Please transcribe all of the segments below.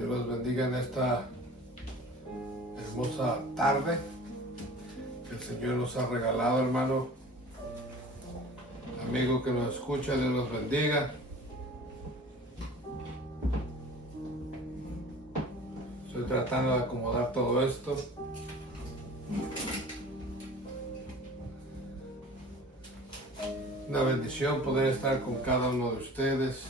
Dios los bendiga en esta hermosa tarde que el Señor nos ha regalado, hermano. Amigo que nos escucha, Dios los bendiga. Estoy tratando de acomodar todo esto. Una bendición poder estar con cada uno de ustedes.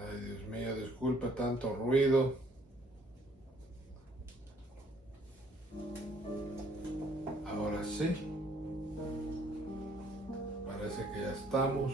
Ay, Dios mío, disculpe tanto ruido. Ahora sí. Parece que ya estamos.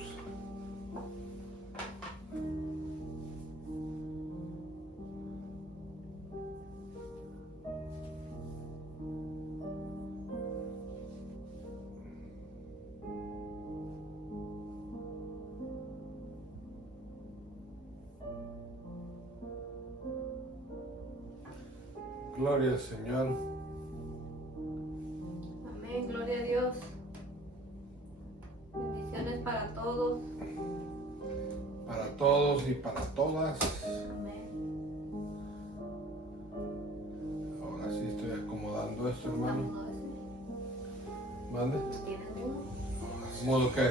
Gloria al Señor. Amén, gloria a Dios. Bendiciones para todos. Para todos y para todas. Amén. Ahora sí estoy acomodando esto, hermano. Vamos a ver ¿Mande? si tienes uno. ¿Modo qué?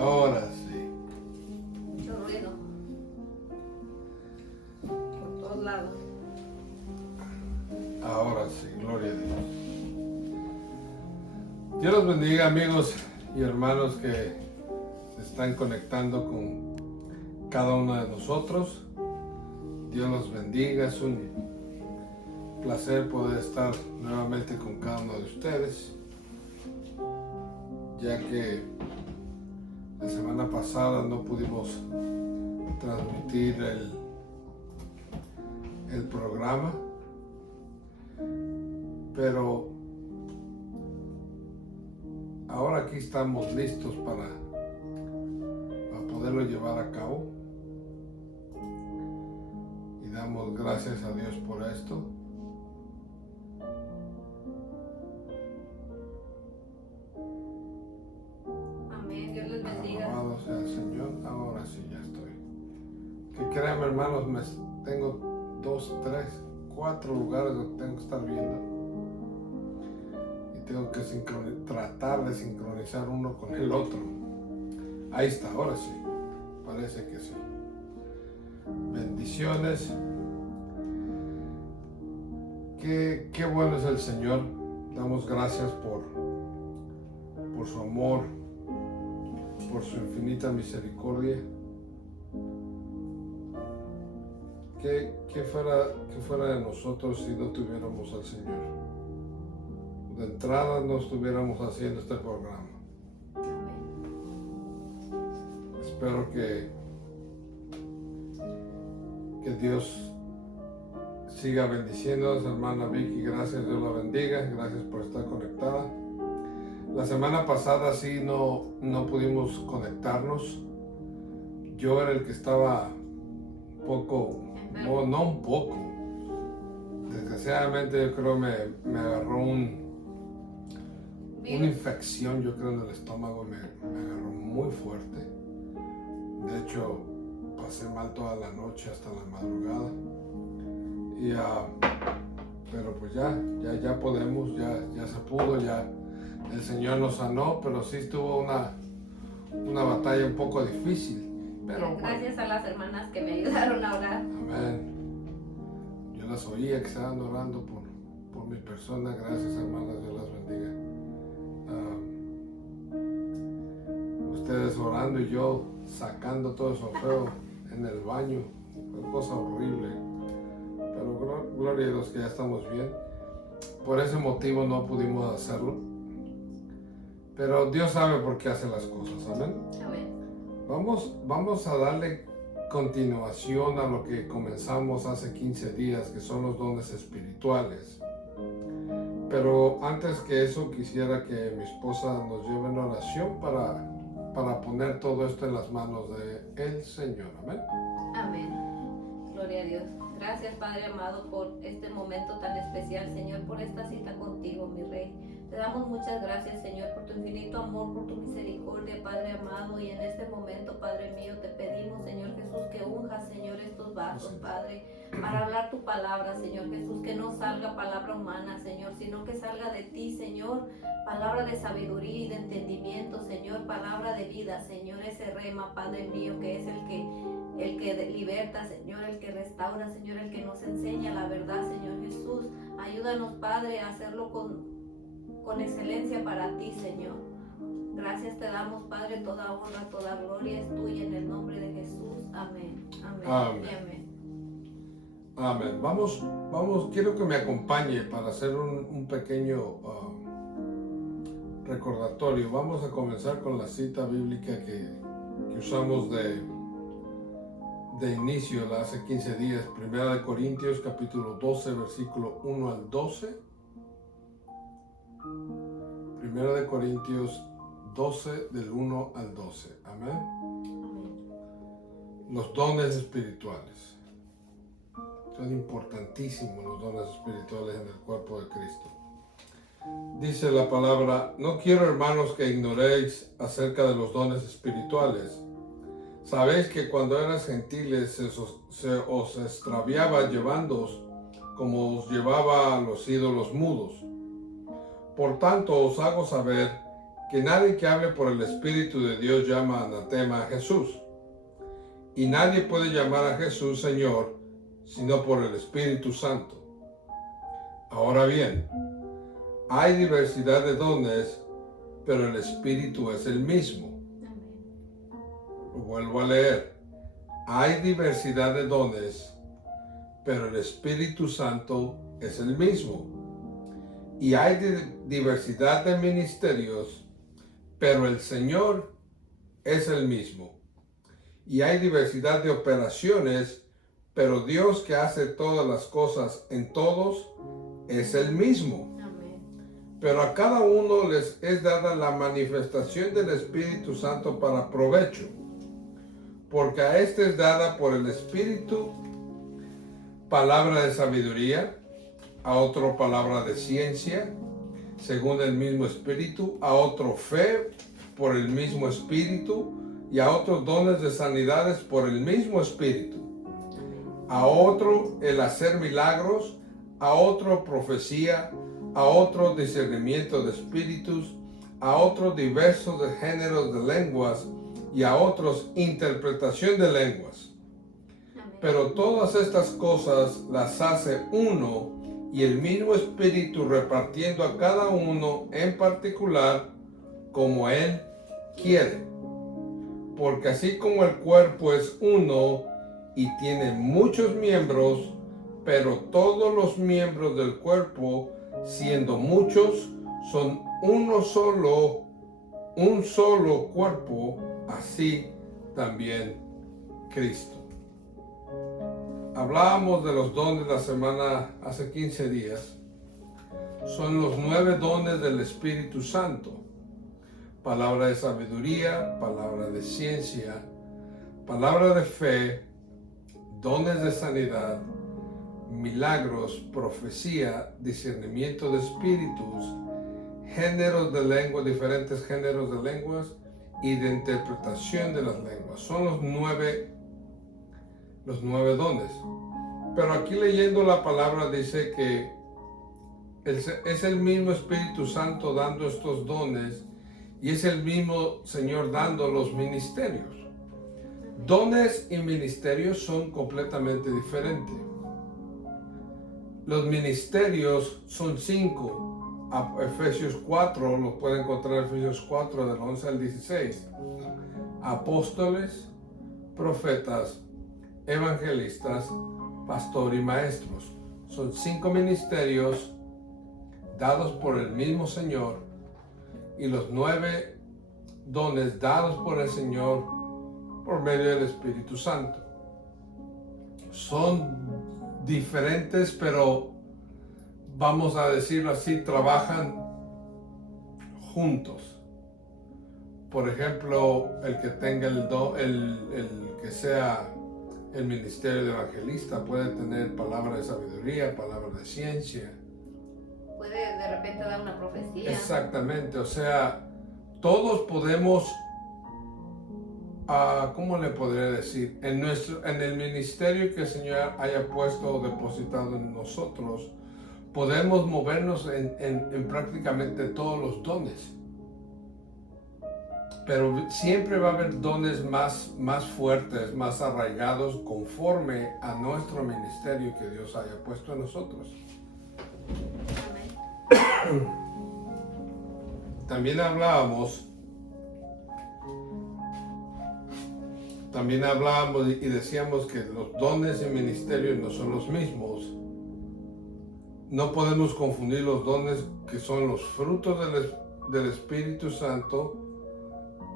Ahora sí. Mucho ruido. Por todos lados. Ahora sí, gloria a Dios. Dios los bendiga, amigos y hermanos que se están conectando con cada uno de nosotros. Dios los bendiga. Es un placer poder estar nuevamente con cada uno de ustedes, ya que la semana pasada no pudimos transmitir el programa, pero ahora aquí estamos listos para poderlo llevar a cabo y damos gracias a Dios por esto. Amén, Dios les bendiga. Alabado sea el Señor. Ahora sí ya estoy. Que créanme, hermanos, tengo 2, 3, 4 lugares donde tengo que estar viendo. Y tengo que tratar de sincronizar uno con el otro. Ahí está, ahora sí. Parece que sí. Bendiciones. Qué bueno es el Señor. Damos gracias por su amor, por su infinita misericordia. ¿Qué fuera de nosotros si no tuviéramos al Señor? De entrada no estuviéramos haciendo este programa. Espero que Dios siga bendiciéndonos, hermana Vicky. Gracias, Dios la bendiga. Gracias por estar conectada. La semana pasada sí no pudimos conectarnos. Yo era el que estaba un poco, no un poco. Desgraciadamente yo creo me agarró una infección, yo creo, en el estómago. Me agarró muy fuerte. De hecho, pasé mal toda la noche hasta la madrugada. Pero pues ya podemos, ya se pudo, ya el Señor nos sanó, pero sí estuvo una batalla un poco difícil. Pero gracias a las hermanas que me ayudaron a orar. Amén. Yo las oía que estaban orando por mi persona. Gracias, hermanas, Dios las bendiga. Ustedes orando y yo sacando todo eso feo en el baño. Fue cosa horrible. Pero gloria a Dios que ya estamos bien. Por ese motivo no pudimos hacerlo. Pero Dios sabe por qué hace las cosas. Amén. Amén. Vamos a darle continuación a lo que comenzamos hace 15 días, que son los dones espirituales. Pero antes que eso, quisiera que mi esposa nos lleve en oración para poner todo esto en las manos del Señor. Amén. Amén. Gloria a Dios. Gracias, Padre amado, por este momento tan especial, Señor, por esta cita contigo, mi Rey. Te damos muchas gracias, Señor, por tu infinito amor, por tu misericordia, Padre amado. Y en este momento, Padre mío, te pedimos, Señor Jesús, que unjas, Señor, estos vasos, Padre, para hablar tu palabra, Señor Jesús, que no salga palabra humana, Señor, sino que salga de ti, Señor, palabra de sabiduría y de entendimiento, Señor, palabra de vida, Señor, ese rema, Padre mío, que es el que liberta, Señor, el que restaura, Señor, el que nos enseña la verdad, Señor Jesús. Ayúdanos, Padre, a hacerlo con excelencia para ti, Señor. Gracias te damos, Padre, toda honra, toda gloria es tuya en el nombre de Jesús. Amén. Amén. Amén. Y amén. Amén. Vamos, quiero que me acompañe para hacer un pequeño recordatorio. Vamos a comenzar con la cita bíblica que usamos de inicio hace 15 días, 1 Corintios capítulo 12, versículo 1 al 12. 1 Corintios 12, del 1 al 12. Amén. Los dones espirituales. Son importantísimos los dones espirituales en el cuerpo de Cristo. Dice la palabra: no quiero, hermanos, que ignoréis acerca de los dones espirituales. Sabéis que cuando eras gentiles se os extraviaba llevándoos como os llevaba a los ídolos mudos. Por tanto os hago saber que nadie que hable por el Espíritu de Dios llama anatema a Jesús. Y nadie puede llamar a Jesús Señor sino por el Espíritu Santo. Ahora bien, hay diversidad de dones, pero el Espíritu es el mismo. Lo vuelvo a leer. Hay diversidad de dones, pero el Espíritu Santo es el mismo. Y hay diversidad de ministerios, pero el Señor es el mismo. Y hay diversidad de operaciones, pero Dios, que hace todas las cosas en todos, es el mismo. Amén. Pero a cada uno les es dada la manifestación del Espíritu Santo para provecho. Porque a este es dada por el Espíritu palabra de sabiduría, a otro palabra de ciencia, según el mismo Espíritu, a otro fe por el mismo Espíritu, y a otros dones de sanidades por el mismo Espíritu, a otro el hacer milagros, a otro profecía, a otro discernimiento de espíritus, a otros diversos de géneros de lenguas, y a otros interpretación de lenguas. Pero todas estas cosas las hace uno, y el mismo Espíritu, repartiendo a cada uno en particular como Él quiere. Porque así como el cuerpo es uno y tiene muchos miembros, pero todos los miembros del cuerpo, siendo muchos, son un solo cuerpo, así también Cristo. Hablábamos de los dones la semana, hace 15 días. Son los 9 dones del Espíritu Santo. Palabra de sabiduría, palabra de ciencia, palabra de fe, dones de sanidad, milagros, profecía, discernimiento de espíritus, géneros de lengua, diferentes géneros de lenguas y de interpretación de las lenguas. Son los nueve dones. Pero aquí leyendo la palabra dice que es el mismo Espíritu Santo dando estos dones, y es el mismo Señor dando los ministerios. Dones y ministerios son completamente diferentes. Los ministerios son 5. Efesios 4, los pueden encontrar en Efesios 4, del 11 al 16. Apóstoles, profetas, evangelistas, pastor y maestros. Son 5 ministerios dados por el mismo Señor, y los 9 dones dados por el Señor por medio del Espíritu Santo. Son diferentes, pero vamos a decirlo así, trabajan juntos. Por ejemplo, el que tenga el que sea El ministerio de evangelista puede tener palabra de sabiduría, palabra de ciencia. Puede de repente dar una profecía. Exactamente, o sea, todos podemos, ¿cómo le podría decir? En el ministerio que el Señor haya puesto o depositado en nosotros, podemos movernos en prácticamente todos los dones. Pero siempre va a haber dones más fuertes, más arraigados conforme a nuestro ministerio que Dios haya puesto en nosotros. Amén. También hablábamos y decíamos que los dones y ministerios no son los mismos. No podemos confundir los dones que son los frutos del Espíritu Santo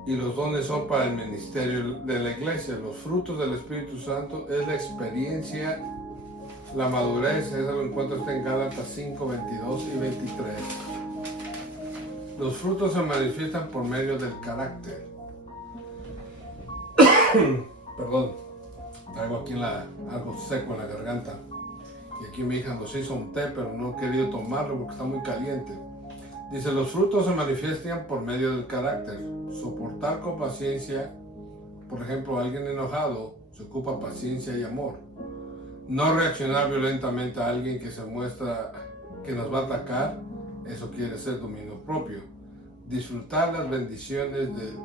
y los dones son para el ministerio de la iglesia. Los frutos del Espíritu Santo es la experiencia, la madurez. Eso lo encuentras en Gálatas 5, 22 y 23. Los frutos se manifiestan por medio del carácter. Perdón, traigo aquí algo seco en la garganta. Y aquí mi hija nos hizo un té, pero no he querido tomarlo porque está muy caliente. Dice, los frutos se manifiestan por medio del carácter. Soportar con paciencia. Por ejemplo, alguien enojado se ocupa paciencia y amor. No reaccionar violentamente a alguien que se muestra que nos va a atacar. Eso quiere ser dominio propio. Disfrutar las bendiciones de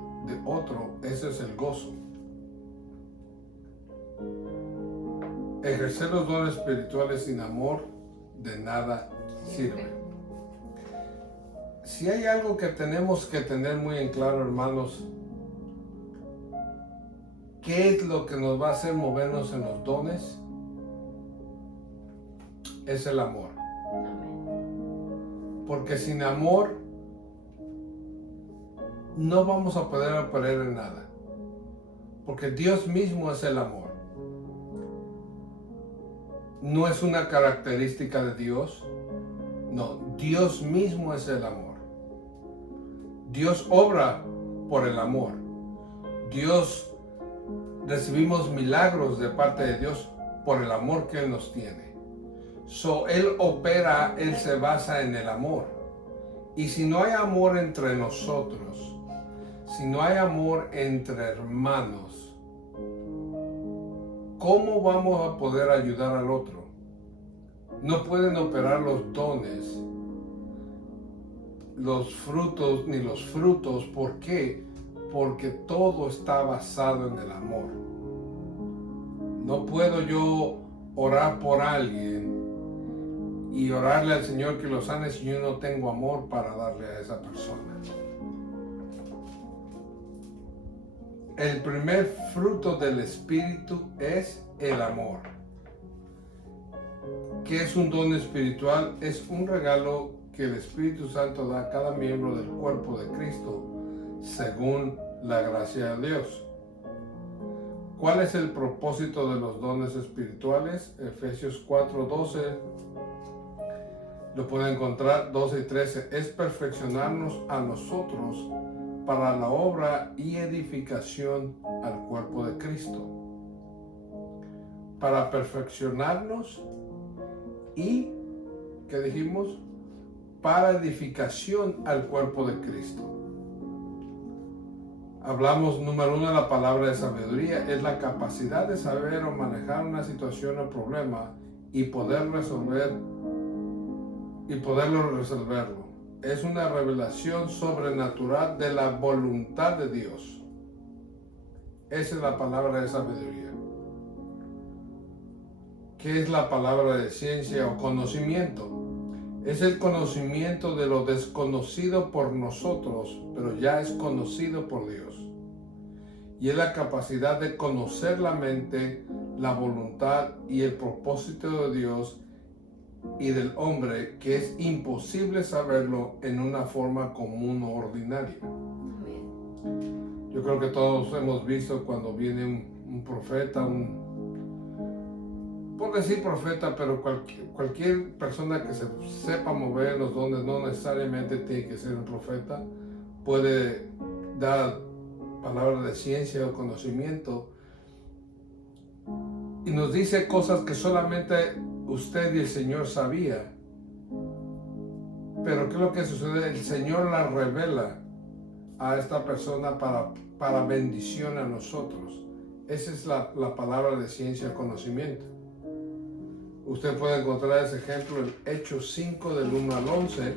otro. Ese es el gozo. Ejercer los dones espirituales sin amor de nada sirve. Si hay algo que tenemos que tener muy en claro, hermanos, ¿qué es lo que nos va a hacer movernos en los dones? Es el amor. Porque sin amor no vamos a poder operar en nada. Porque Dios mismo es el amor. No es una característica de Dios. No, Dios mismo es el amor. Dios obra por el amor. Recibimos milagros de parte de Dios por el amor que Él nos tiene. Él opera, Él se basa en el amor. Y si no hay amor entre nosotros, si no hay amor entre hermanos, ¿cómo vamos a poder ayudar al otro? No pueden operar los dones, los frutos, ni los frutos. ¿Por qué? Porque todo está basado en el amor. No puedo yo orar por alguien y orarle al Señor que lo sane si yo no tengo amor para darle a esa persona. El primer fruto del Espíritu es el amor. ¿Qué es un don espiritual? Es un regalo que el Espíritu Santo da a cada miembro del cuerpo de Cristo según la gracia de Dios. ¿Cuál es el propósito de los dones espirituales? Efesios 4:12 lo pueden encontrar, 12 y 13. Es perfeccionarnos a nosotros para la obra y edificación al cuerpo de Cristo. Para perfeccionarnos y, ¿qué dijimos? Para edificación al cuerpo de Cristo. Hablamos, número 1, de la palabra de sabiduría. Es la capacidad de saber o manejar una situación o problema y poderlo resolverlo. Es una revelación sobrenatural de la voluntad de Dios. Esa es la palabra de sabiduría. ¿Qué es la palabra de ciencia o conocimiento? Es el conocimiento de lo desconocido por nosotros, pero ya es conocido por Dios. Y es la capacidad de conocer la mente, la voluntad y el propósito de Dios y del hombre, que es imposible saberlo en una forma común o ordinaria. Yo creo que todos hemos visto cuando viene un profeta, por decir profeta, pero cualquier persona que se sepa mover los dones, no necesariamente tiene que ser un profeta, puede dar palabras de ciencia o conocimiento. y nos dice cosas que solamente usted y el Señor sabía. Pero ¿qué es lo que sucede? El Señor la revela a esta persona para bendición a nosotros. Esa es la palabra de ciencia y conocimiento. Usted puede encontrar ese ejemplo en Hechos 5 del 1 al 11.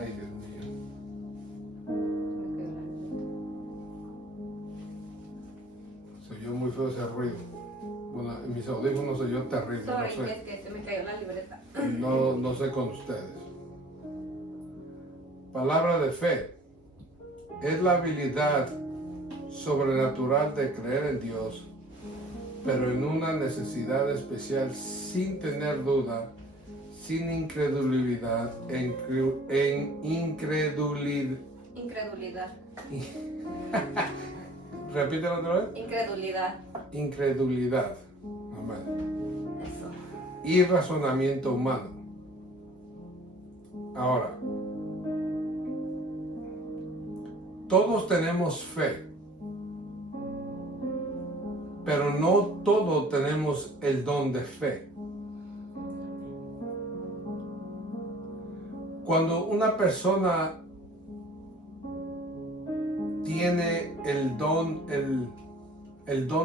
Ay, Dios mío. Se oyó muy feo ese ruido. Bueno, en mis audífonos se oyó terrible. Sorry, No sé. es que se me cayó la libreta. No sé con ustedes. Palabra de fe es la habilidad sobrenatural de creer en Dios, pero en una necesidad especial, sin tener duda, sin incredulidad, Incredulidad. Repítelo otra vez. Incredulidad. Incredulidad. Amén. Eso. Y razonamiento humano. Ahora, todos tenemos fe, pero no todos tenemos el don de fe. Cuando una persona tiene el don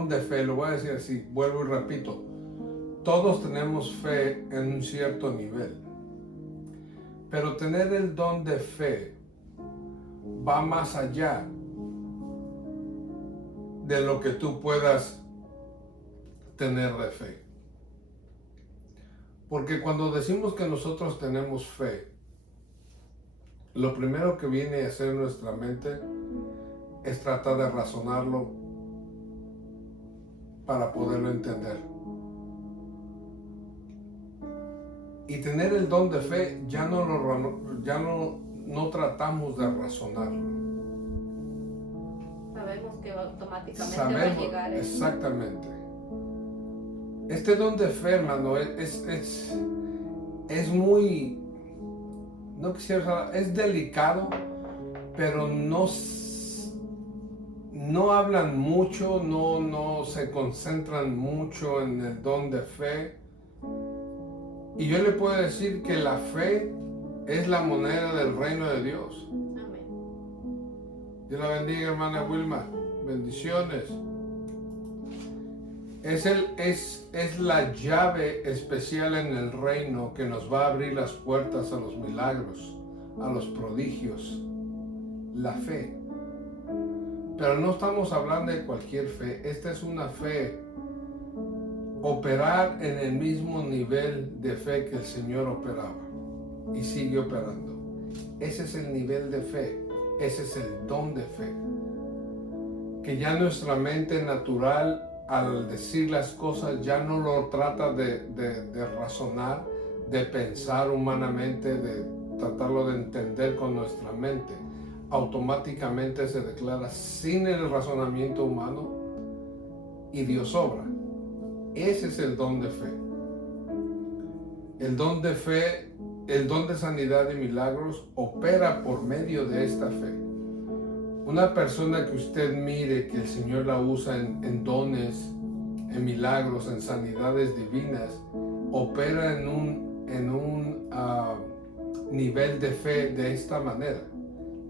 de fe, lo voy a decir así, vuelvo y repito, todos tenemos fe en un cierto nivel, pero tener el don de fe va más allá de lo que tú puedas tener de fe. Porque cuando decimos que nosotros tenemos fe, lo primero que viene a hacer nuestra mente es tratar de razonarlo para poderlo entender. Y tener el don de fe ya no tratamos de razonarlo. Sabemos que automáticamente va a llegar. Exactamente. Este don de fe, hermano, es muy, no quisiera, es delicado, pero no hablan mucho, no se concentran mucho en el don de fe. Y yo le puedo decir que la fe es la moneda del reino de Dios. Amén. Dios la bendiga, hermana Wilma. Bendiciones. Es la llave especial en el reino que nos va a abrir las puertas a los milagros, a los prodigios. La fe. Pero no estamos hablando de cualquier fe. Esta es una fe. Operar en el mismo nivel de fe que el Señor operaba y sigue operando. Ese es el nivel de fe, ese es el don de fe. Que ya nuestra mente natural, al decir las cosas, ya no lo trata de razonar, de pensar humanamente, de tratarlo de entender con nuestra mente. Automáticamente se declara sin el razonamiento humano y Dios obra. Ese es el don de fe. El don de fe, el don de sanidad y milagros opera por medio de esta fe. Una persona que usted mire que el Señor la usa en dones, en milagros, en sanidades divinas, opera en un nivel de fe de esta manera.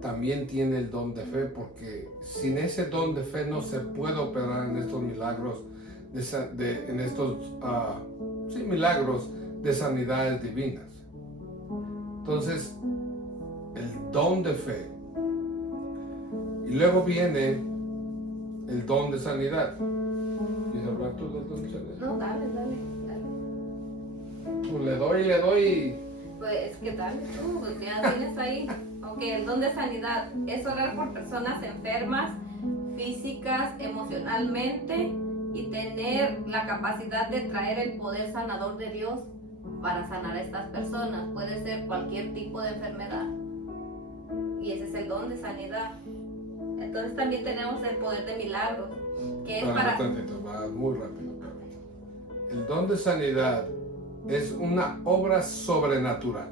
También tiene el don de fe, porque sin ese don de fe no se puede operar en estos milagros, en estos milagros de sanidades divinas. Entonces, el don de fe. Y luego viene el don de sanidad. ¿Quieres hablar tú del don de sanidad? No, dale. Pues le doy. Pues que dale tú, pues ya tienes ahí. Aunque el don de sanidad es orar por personas enfermas, físicas, emocionalmente, y tener la capacidad de traer el poder sanador de Dios para sanar a estas personas. Puede ser cualquier tipo de enfermedad. Y ese es el don de sanidad. Entonces también tenemos el poder de milagros, que es para... Va muy rápido. El don de sanidad es una obra sobrenatural.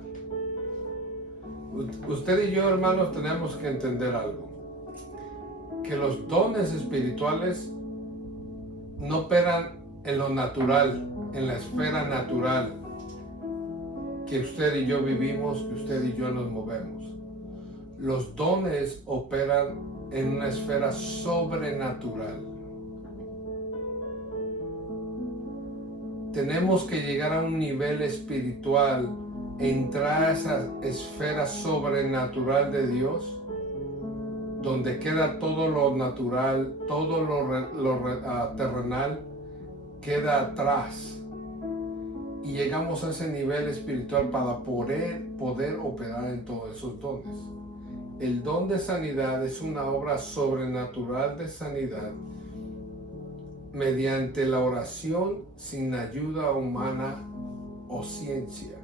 Usted y yo, hermanos, tenemos que entender algo. Que los dones espirituales no operan en lo natural, en la esfera natural que usted y yo vivimos, que usted y yo nos movemos. Los dones operan en una esfera sobrenatural. Tenemos que llegar a un nivel espiritual, entrar a esa esfera sobrenatural de Dios, donde queda todo lo natural, todo lo terrenal queda atrás. Y llegamos a ese nivel espiritual para poder operar en todos esos dones. El don de sanidad es una obra sobrenatural de sanidad mediante la oración sin ayuda humana o ciencia.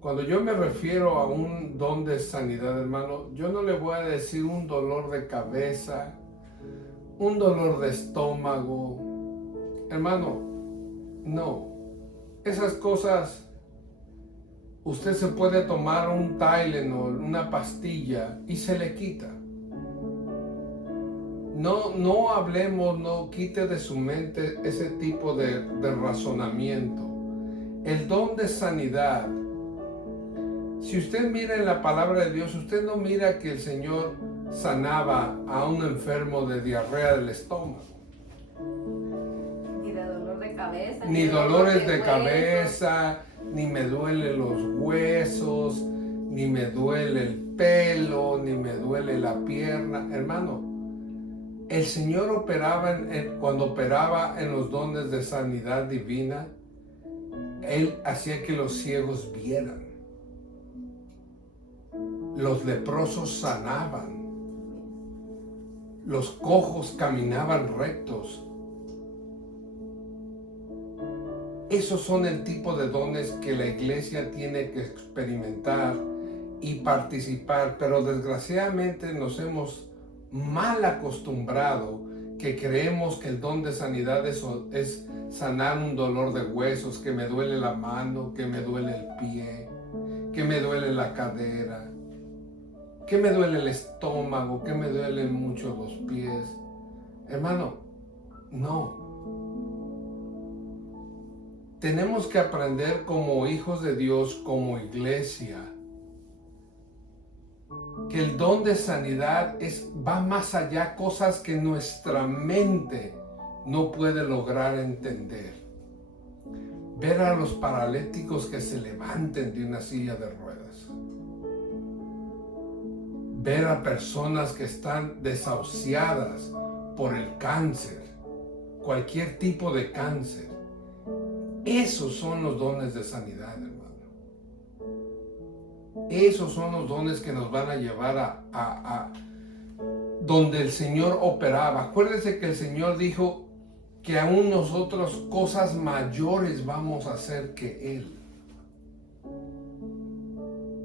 Cuando yo me refiero a un don de sanidad, hermano, yo no le voy a decir un dolor de cabeza, un dolor de estómago. Hermano, no. Esas cosas, usted se puede tomar un Tylenol, una pastilla y se le quita. No hablemos, no quite de su mente ese tipo de razonamiento. El don de sanidad, si usted mira en la palabra de Dios, usted no mira que el Señor sanaba a un enfermo de diarrea del estómago. Ni de dolor de cabeza. Ni dolores de cabeza, ni me duelen los huesos, ni me duele el pelo, ni me duele la pierna. Hermano, el Señor operaba, cuando operaba en los dones de sanidad divina, Él hacía que los ciegos vieran. Los leprosos sanaban. Los cojos caminaban rectos. Esos son el tipo de dones que la iglesia tiene que experimentar y participar, pero desgraciadamente nos hemos mal acostumbrado que creemos que el don de sanidad es sanar un dolor de huesos, que me duele la mano, que me duele el pie, que me duele la cadera, que me duele el estómago, que me duelen mucho los pies. Hermano, no. Tenemos que aprender como hijos de Dios, como iglesia, que el don de sanidad va más allá, cosas que nuestra mente no puede lograr entender. Ver a los paralíticos que se levanten de una silla de ruedas. Ver a personas que están desahuciadas por el cáncer, cualquier tipo de cáncer. Esos son los dones de sanidad, hermano. Esos son los dones que nos van a llevar a donde el Señor operaba. Acuérdense que el Señor dijo que aún nosotros cosas mayores vamos a hacer que Él.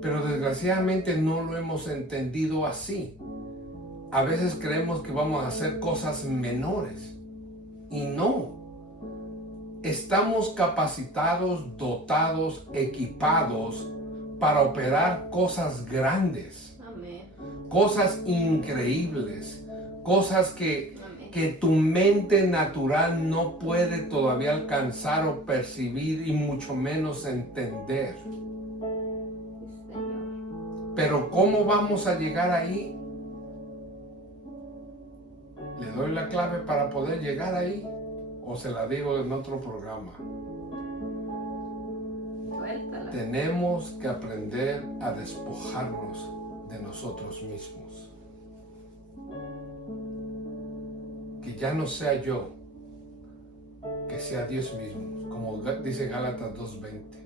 Pero desgraciadamente no lo hemos entendido así. A veces creemos que vamos a hacer cosas menores. Y no. Estamos capacitados, dotados, equipados para operar cosas grandes. Amén. Cosas increíbles. Cosas que tu mente natural no puede todavía alcanzar o percibir y mucho menos entender. Pero ¿cómo vamos a llegar ahí? ¿Le doy la clave para poder llegar ahí? ¿O se la digo en otro programa? Suéltala. Tenemos que aprender a despojarnos de nosotros mismos. Que ya no sea yo, que sea Dios mismo, como dice Gálatas 2:20.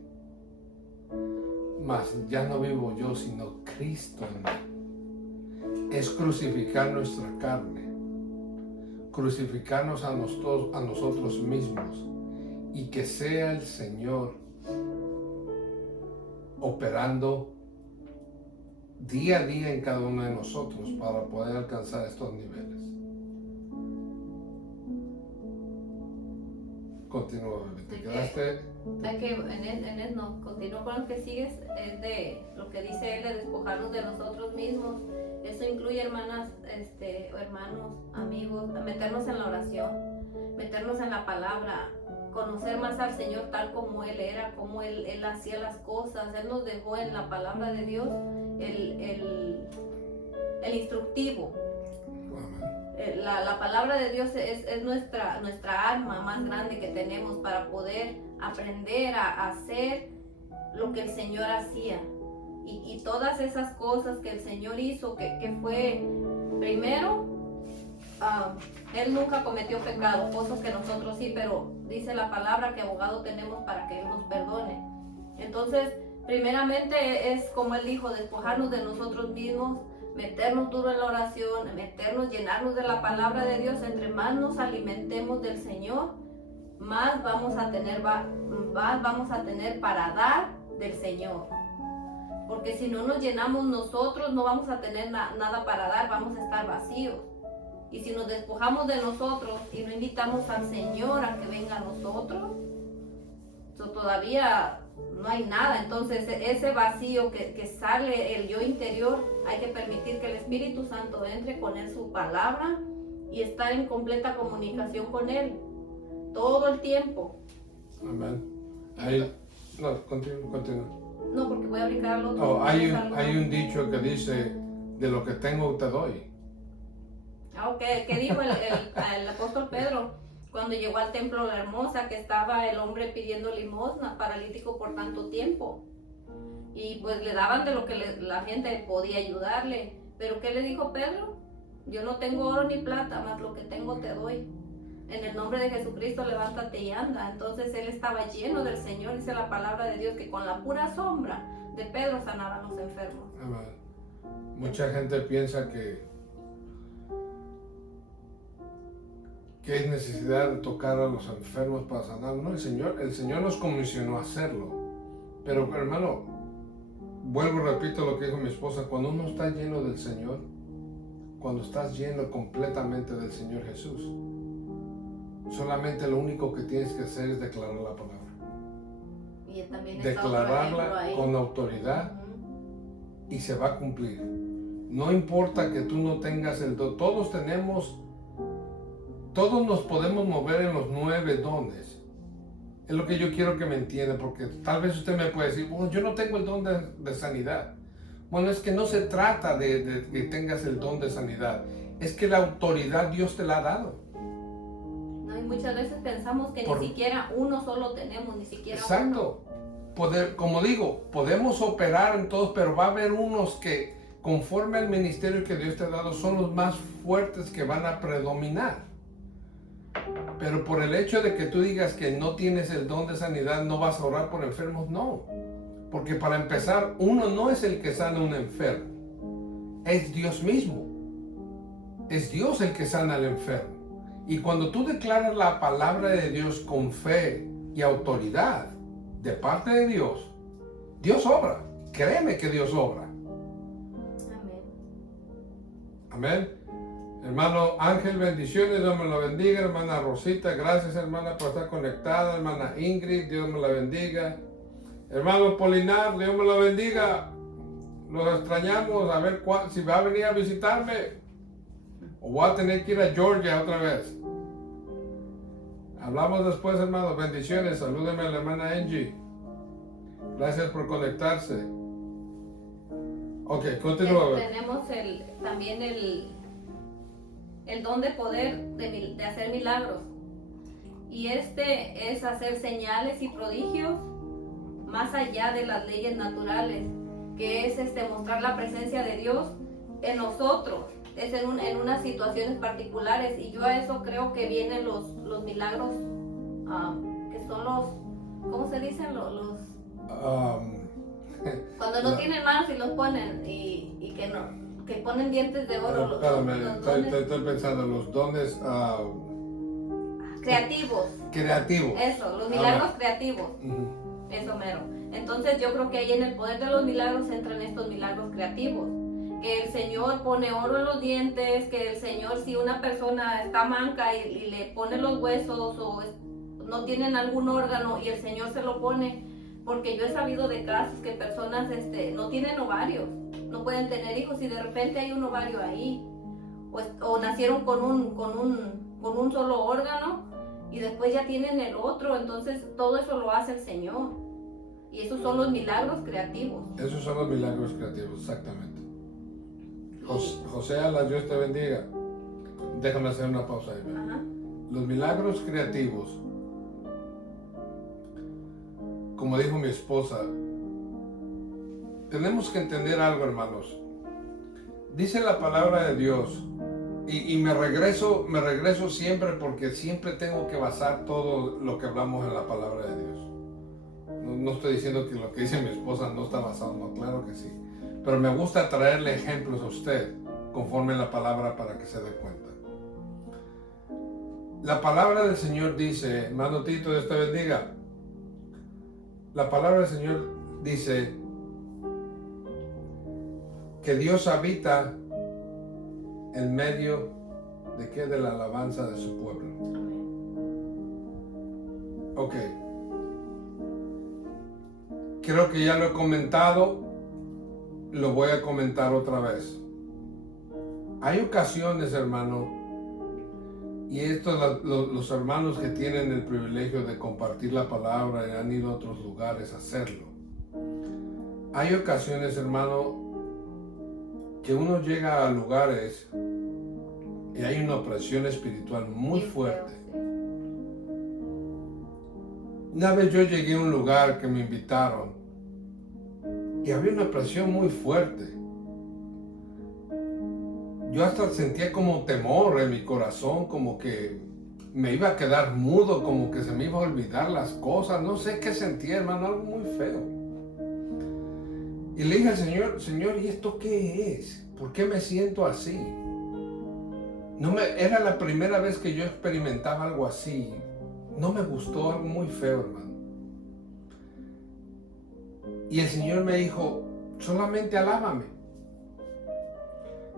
Mas ya no vivo yo, sino Cristo en mí. Es crucificar nuestra carne, crucificarnos a nosotros mismos y que sea el Señor operando día a día en cada uno de nosotros para poder alcanzar estos niveles. Continúa, te Sí, quedaste. hay que en él no, continúo con lo que sigues, es de lo que dice él, de despojarnos de nosotros mismos. Eso incluye, hermanas, hermanos, amigos, meternos en la oración, meternos en la palabra, conocer más al Señor tal como Él era, como Él hacía las cosas. Él nos dejó en la palabra de Dios el instructivo. La palabra de Dios es nuestra arma más grande que tenemos para poder aprender a hacer lo que el Señor hacía. Y todas esas cosas que el Señor hizo, que fue, primero, Él nunca cometió pecado, cosas que nosotros sí, pero dice la palabra que abogado tenemos para que Él nos perdone. Entonces, primeramente es como Él dijo, despojarnos de nosotros mismos, meternos duro en la oración, llenarnos de la palabra de Dios. Entre más nos alimentemos del Señor, más vamos a tener para dar del Señor. Porque si no nos llenamos nosotros, no vamos a tener nada para dar, vamos a estar vacíos. Y si nos despojamos de nosotros y no invitamos al Señor a que venga a nosotros, todavía no hay nada. Entonces ese vacío que sale, el yo interior, hay que permitir que el Espíritu Santo entre con él, su palabra, y estar en completa comunicación con él todo el tiempo. Amén. Ahí, no, continúa. No, porque voy a brincar al otro. Oh, hay un dicho que dice, de lo que tengo te doy. ¿Qué dijo el apóstol Pedro cuando llegó al templo La Hermosa, que estaba el hombre pidiendo limosna, paralítico por tanto tiempo? Y pues le daban de lo que la gente podía ayudarle. Pero ¿qué le dijo Pedro? Yo no tengo oro ni plata, mas lo que tengo te doy. En el nombre de Jesucristo, levántate y anda. Entonces él estaba lleno del Señor, dice la palabra de Dios, que con la pura sombra de Pedro sanaban los enfermos. Amén. Mucha gente piensa que es necesidad de tocar a los enfermos para sanar. No, el Señor nos comisionó a hacerlo. Pero hermano, vuelvo y repito lo que dijo mi esposa, cuando uno está lleno del Señor, cuando estás lleno completamente del Señor Jesús, solamente lo único que tienes que hacer es declarar la palabra. Y también declararla con autoridad, y se va a cumplir. No importa que tú no tengas el don, todos nos podemos mover en los 9 dones. Es lo que yo quiero que me entienda, porque tal vez usted me puede decir, bueno, yo no tengo el don de sanidad. Bueno, es que no se trata de que tengas el don de sanidad, es que la autoridad Dios te la ha dado. No, y muchas veces pensamos que ni siquiera uno solo tenemos, ni siquiera exacto. Como digo, podemos operar en todos, pero va a haber unos que, conforme al ministerio que Dios te ha dado, son los más fuertes que van a predominar. Pero por el hecho de que tú digas que no tienes el don de sanidad, no vas a orar por enfermos, no. Porque para empezar, uno no es el que sana a un enfermo, es Dios mismo. Es Dios el que sana al enfermo. Y cuando tú declaras la palabra de Dios con fe y autoridad de parte de Dios, Dios obra. Créeme que Dios obra. Amén. Amén. Hermano Ángel, bendiciones, Dios me lo bendiga. Hermana Rosita, gracias hermana por estar conectada. Hermana Ingrid, Dios me la bendiga. Hermano Polinar, Dios me lo bendiga. Los extrañamos, a ver si va a venir a visitarme o voy a tener que ir a Georgia otra vez. Hablamos después, hermano. Bendiciones, salúdeme a la hermana Angie. Gracias por conectarse. Ok, continúa. Tenemos también el don de poder de hacer milagros. Y es hacer señales y prodigios más allá de las leyes naturales, que es mostrar la presencia de Dios en nosotros, es en unas situaciones particulares. Y yo a eso creo que vienen los milagros, que son los, ¿cómo se dicen? Cuando no tienen manos y los ponen, y que ponen dientes de oro. Estoy pensando, los dones creativos. Eso, los milagros creativos. Eso mero. Entonces yo creo que ahí en el poder de los milagros entran estos milagros creativos. Que el Señor pone oro en los dientes, que el Señor, si una persona está manca y le pone los huesos, o no tienen algún órgano y el Señor se lo pone, porque yo he sabido de casos que personas no tienen ovarios, no pueden tener hijos y de repente hay un ovario ahí, o nacieron con un solo órgano y después ya tienen el otro. Entonces todo eso lo hace el Señor y esos son los milagros creativos. Esos son los milagros creativos, exactamente. José Alas, Dios te bendiga. Déjame hacer una pausa ahí. Ajá. Los milagros creativos, como dijo mi esposa, tenemos que entender algo, hermanos. Dice la palabra de Dios, y me regreso siempre, porque siempre tengo que basar todo lo que hablamos en la palabra de Dios. No estoy diciendo que lo que dice mi esposa no está basado, no, claro que sí. Pero me gusta traerle ejemplos a usted conforme la palabra para que se dé cuenta. La palabra del Señor dice, hermano Tito, Dios te bendiga. La palabra del Señor dice que Dios habita en medio de qué, de la alabanza de su pueblo. Ok. Creo que ya lo he comentado, lo voy a comentar otra vez. Hay ocasiones, hermano, y estos los hermanos que tienen el privilegio de compartir la palabra y han ido a otros lugares a hacerlo. Hay ocasiones, hermano, que uno llega a lugares y hay una opresión espiritual muy fuerte. Una vez yo llegué a un lugar que me invitaron y había una opresión muy fuerte. Yo hasta sentía como temor en mi corazón, como que me iba a quedar mudo, como que se me iba a olvidar las cosas. No sé qué sentía, hermano, algo muy feo. Y le dije al Señor, Señor, ¿y esto qué es? ¿Por qué me siento así? Era la primera vez que yo experimentaba algo así. No me gustó, algo muy feo, hermano. Y el Señor me dijo, solamente alábame.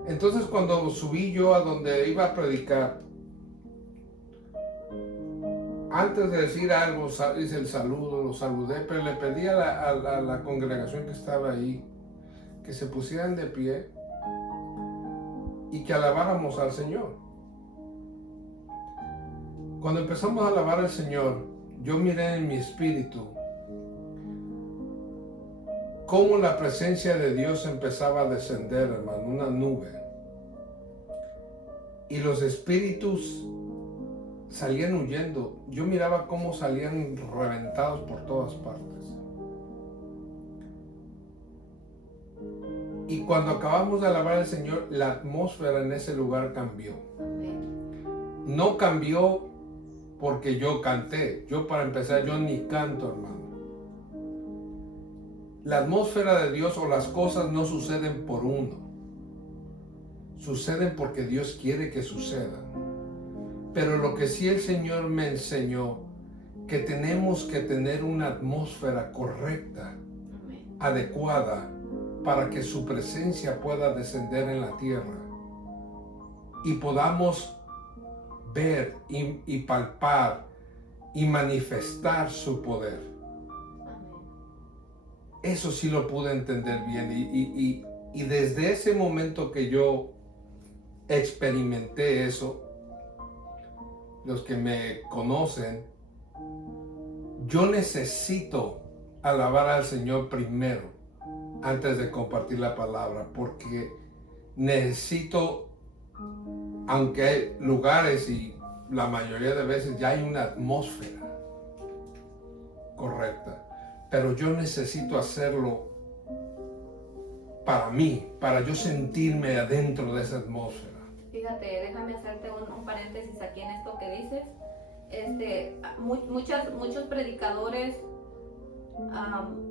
Entonces cuando subí yo a donde iba a predicar, antes de decir algo, hice el saludo, lo saludé, pero le pedí a la congregación que estaba ahí que se pusieran de pie y que alabáramos al Señor. Cuando empezamos a alabar al Señor, yo miré en mi espíritu cómo la presencia de Dios empezaba a descender, hermano, una nube. Y los espíritus salían huyendo. Yo miraba cómo salían reventados por todas partes. Y cuando acabamos de alabar al Señor, la atmósfera en ese lugar cambió. No cambió porque yo canté. Yo, para empezar, yo ni canto, hermano. La atmósfera de Dios o las cosas no suceden por uno. Suceden porque Dios quiere que sucedan. Pero lo que sí el Señor me enseñó, que tenemos que tener una atmósfera correcta, adecuada, para que su presencia pueda descender en la tierra y podamos ver y palpar y manifestar su poder. Eso sí lo pude entender bien y desde ese momento que yo experimenté eso, los que me conocen, yo necesito alabar al Señor primero antes de compartir la palabra, porque necesito, aunque hay lugares y la mayoría de veces ya hay una atmósfera correcta, pero yo necesito hacerlo para mí, para yo sentirme adentro de esa atmósfera. Fíjate, déjame hacerte un paréntesis aquí en esto que dices. Muchos predicadores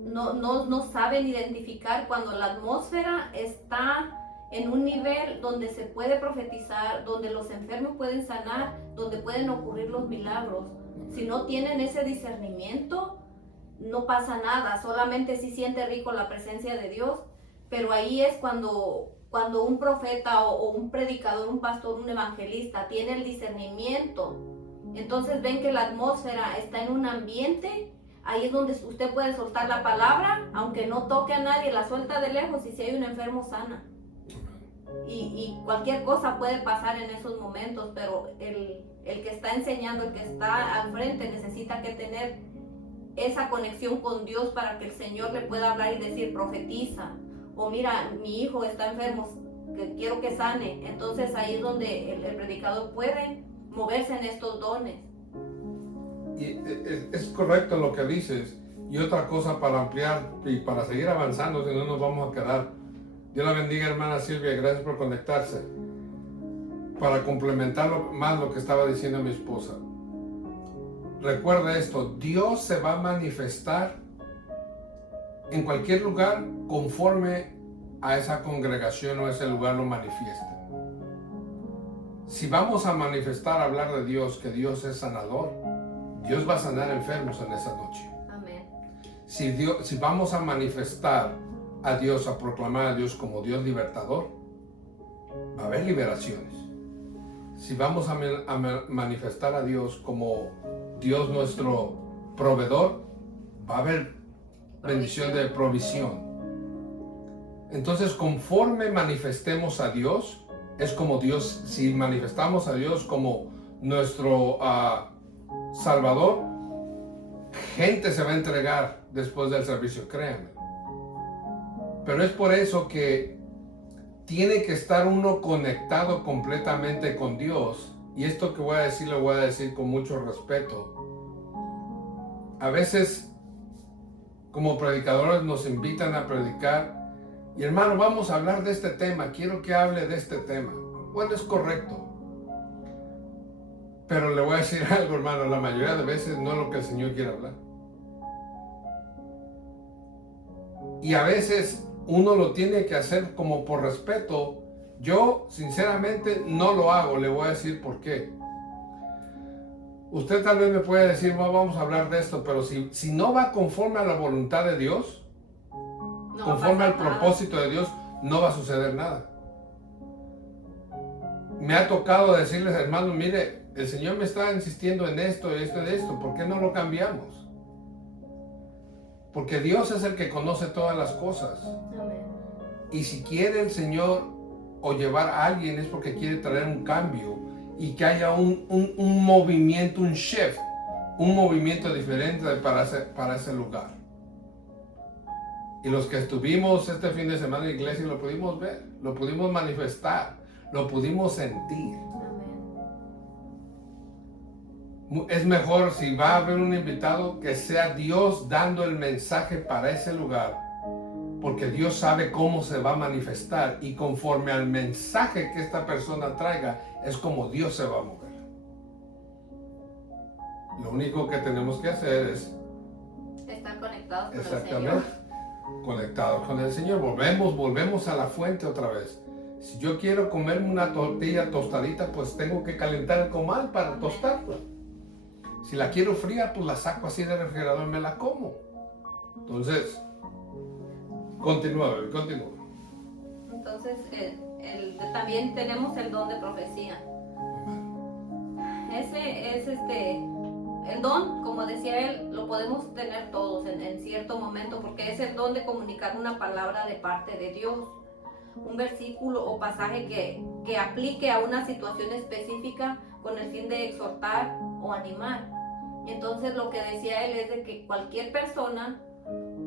no saben identificar cuando la atmósfera está en un nivel donde se puede profetizar, donde los enfermos pueden sanar, donde pueden ocurrir los milagros. Si no tienen ese discernimiento, no pasa nada, solamente sí siente rico la presencia de Dios, pero ahí es cuando un profeta o un predicador, un pastor, un evangelista tiene el discernimiento Entonces ven que la atmósfera está en un ambiente, ahí es donde usted puede soltar la palabra, aunque no toque a nadie, la suelta de lejos y si hay un enfermo sana. Y cualquier cosa puede pasar en esos momentos, pero el que está enseñando, el que está al frente, necesita que tener esa conexión con Dios para que el Señor le pueda hablar y decir, profetiza, o mira, mi hijo está enfermo, que quiero que sane. Entonces ahí es donde el predicador puede moverse en estos dones. Y es correcto lo que dices. Y otra cosa para ampliar y para seguir avanzando, si no nos vamos a quedar. Dios la bendiga, hermana Silvia, gracias por conectarse. Para complementar más lo que estaba diciendo mi esposa. Recuerda esto, Dios se va a manifestar en cualquier lugar conforme a esa congregación o ese lugar lo manifieste. Si vamos a manifestar, hablar de Dios, que Dios es sanador, Dios va a sanar enfermos en esa noche. Amén. Si vamos a manifestar a Dios, a proclamar a Dios como Dios libertador, va a haber liberaciones. Si vamos a manifestar a Dios como Dios nuestro proveedor, va a haber bendición de provisión. Entonces, conforme manifestemos a Dios, es como Dios, si manifestamos a Dios como nuestro Salvador, gente se va a entregar después del servicio, créanme. Pero es por eso que tiene que estar uno conectado completamente con Dios. Y esto que voy a decir, lo voy a decir con mucho respeto. A veces, como predicadores, nos invitan a predicar. Y hermano, vamos a hablar de este tema. Quiero que hable de este tema. Bueno, es correcto. Pero le voy a decir algo, hermano. La mayoría de veces no es lo que el Señor quiere hablar. Y a veces uno lo tiene que hacer como por respeto. Yo, sinceramente, no lo hago. Le voy a decir por qué. Usted tal vez me puede decir, no, vamos a hablar de esto, pero si no va conforme a la voluntad de Dios, No conforme al nada. propósito de Dios, no va a suceder nada. Me ha tocado decirles, hermanos, mire, el Señor me está insistiendo en esto y esto, ¿por qué no lo cambiamos? Porque Dios es el que conoce todas las cosas. Amén. Y si quiere el Señor o llevar a alguien es porque quiere traer un cambio y que haya un movimiento, un shift, un movimiento diferente para ese lugar. Y los que estuvimos este fin de semana en la iglesia lo pudimos ver, lo pudimos manifestar, lo pudimos sentir. Amén. Es mejor si va a haber un invitado que sea Dios dando el mensaje para ese lugar, porque Dios sabe cómo se va a manifestar y conforme al mensaje que esta persona traiga es como Dios se va a mover. Lo único que tenemos que hacer es Estar conectados con el exactamente Señor. conectados con el Señor. Volvemos a la fuente otra vez. Si yo quiero comerme una tortilla tostadita, pues tengo que calentar el comal para tostarla. Si la quiero fría, pues la saco así del refrigerador y me la como. Entonces, continúa. Entonces, también tenemos el don de profecía. Ese es el don, como decía él, lo podemos tener todos en cierto momento, porque es el don de comunicar una palabra de parte de Dios, un versículo o pasaje que aplique a una situación específica con el fin de exhortar o animar. Entonces lo que decía él es de que cualquier persona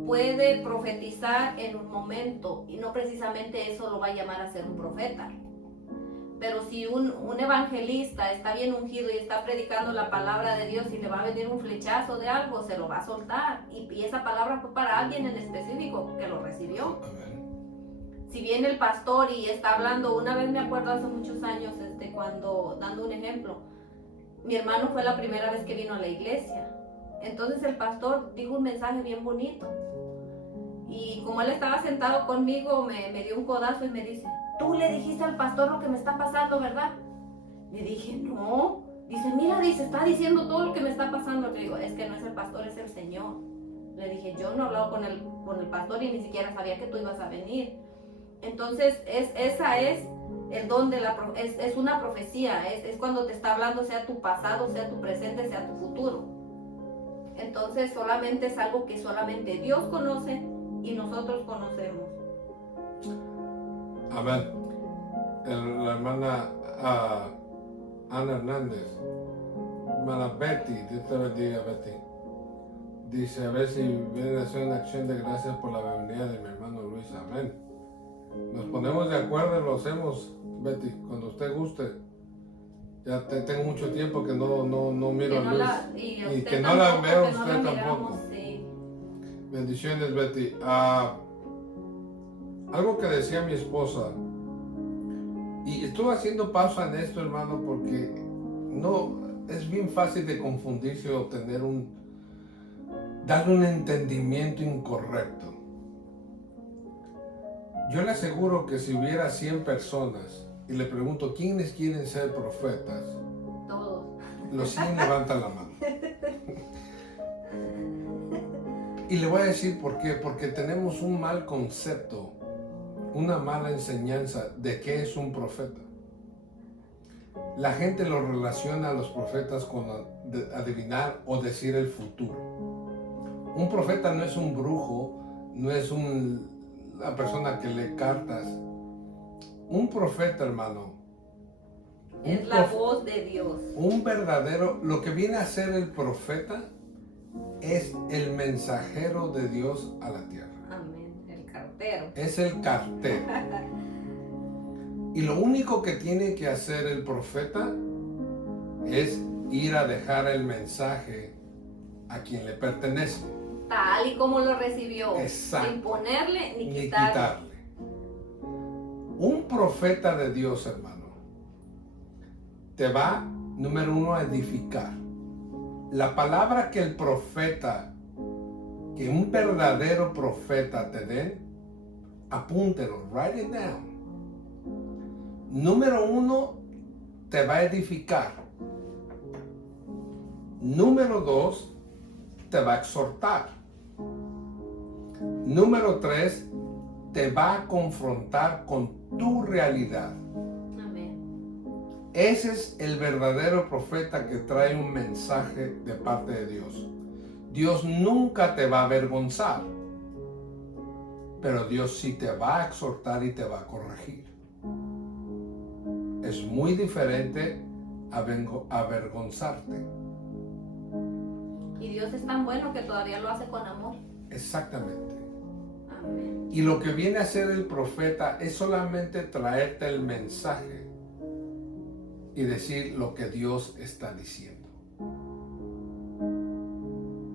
puede profetizar en un momento y no precisamente eso lo va a llamar a ser un profeta. Pero si un evangelista está bien ungido y está predicando la palabra de Dios y le va a venir un flechazo de algo, se lo va a soltar. Y esa palabra fue para alguien en específico que lo recibió. Si viene el pastor y está hablando, una vez me acuerdo hace muchos años, cuando, dando un ejemplo, mi hermano fue la primera vez que vino a la iglesia. Entonces el pastor dijo un mensaje bien bonito. Y como él estaba sentado conmigo, me dio un codazo y me dice, tú le dijiste al pastor lo que me está pasando, ¿verdad? Le dije, no. Dice, mira, está diciendo todo lo que me está pasando. Le digo, es que no es el pastor, es el Señor. Le dije, yo no he hablado con el pastor y ni siquiera sabía que tú ibas a venir. Entonces, esa es El don de es una profecía, es cuando te está hablando, sea tu pasado, sea tu presente, sea tu futuro. Entonces solamente es algo que solamente Dios conoce y nosotros conocemos. Amén. La hermana Ana Hernández, hermana Betty, Dios te bendiga, Betty. Dice, a ver si viene a hacer una acción de gracias por la bienvenida de mi hermano Luis. Amén. Nos ponemos de acuerdo y lo hacemos, Betty, cuando usted guste. Ya tengo mucho tiempo que no miro a Luis. Y que no la veo a usted tampoco. Sí. Bendiciones, Betty. Algo que decía mi esposa, y estuve haciendo pausa en esto, hermano, porque no es bien fácil de confundirse o darle un entendimiento incorrecto. Yo le aseguro que si hubiera 100 personas y le pregunto quiénes quieren ser profetas, todos, los 100 levantan la mano. Y le voy a decir por qué, porque tenemos un mal concepto, una mala enseñanza de qué es un profeta. La gente lo relaciona a los profetas con adivinar o decir el futuro. Un profeta no es un brujo, no es una persona que lee cartas. Un profeta, hermano, es la voz de Dios. Un verdadero, lo que viene a ser el profeta es el mensajero de Dios a la tierra. Amén. El cartero. Es el cartero. Y lo único que tiene que hacer el profeta es ir a dejar el mensaje a quien le pertenece. Tal y como lo recibió. Exacto. Sin ponerle ni quitarle. Un profeta de Dios, hermano, te va, número uno, a edificar. La palabra que el profeta, que un verdadero profeta te den, apúntelo, write it down. Número uno, te va a edificar. Número dos, te va a exhortar. Número tres, te va a confrontar con tu realidad. Ese es el verdadero profeta que trae un mensaje de parte de Dios. Dios nunca te va a avergonzar, pero Dios sí te va a exhortar y te va a corregir. Es muy diferente a avergonzarte. Y Dios es tan bueno que todavía lo hace con amor. Exactamente. Amén. Y lo que viene a hacer el profeta es solamente traerte el mensaje y decir lo que Dios está diciendo.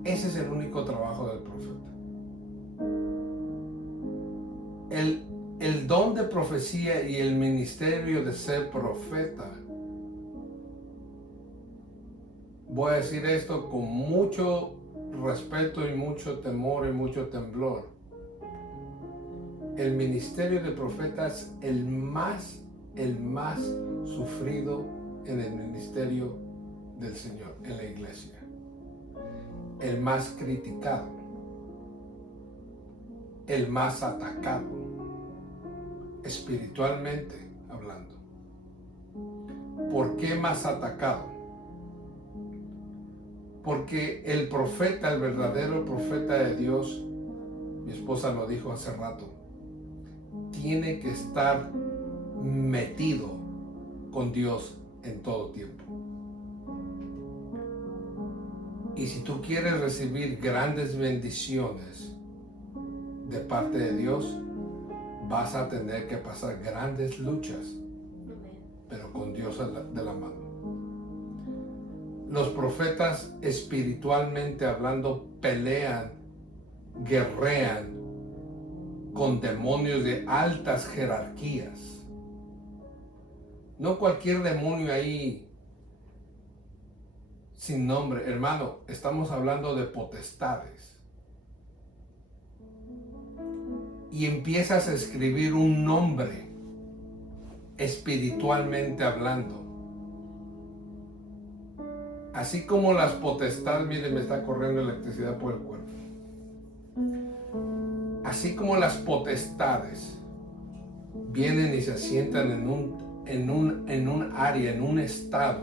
Ese es el único trabajo del profeta. El don de profecía y el ministerio de ser profeta, voy a decir esto con mucho respeto y mucho temor y mucho temblor. El ministerio de profeta es el más sufrido en el ministerio del Señor, en la iglesia. El más criticado, el más atacado, espiritualmente hablando. ¿Por qué más atacado? Porque el profeta, el verdadero profeta de Dios, mi esposa lo dijo hace rato, tiene que estar metido con Dios en todo tiempo. Y si tú quieres recibir grandes bendiciones de parte de Dios, vas a tener que pasar grandes luchas, pero con Dios de la mano. Los profetas, espiritualmente hablando, pelean, guerrean con demonios de altas jerarquías. No cualquier demonio ahí sin nombre, hermano, estamos hablando de potestades. Y empiezas a escribir un nombre espiritualmente hablando. Así como las potestades, miren, me está corriendo electricidad por el cuerpo. Así como las potestades vienen y se sientan en un área, en un estado,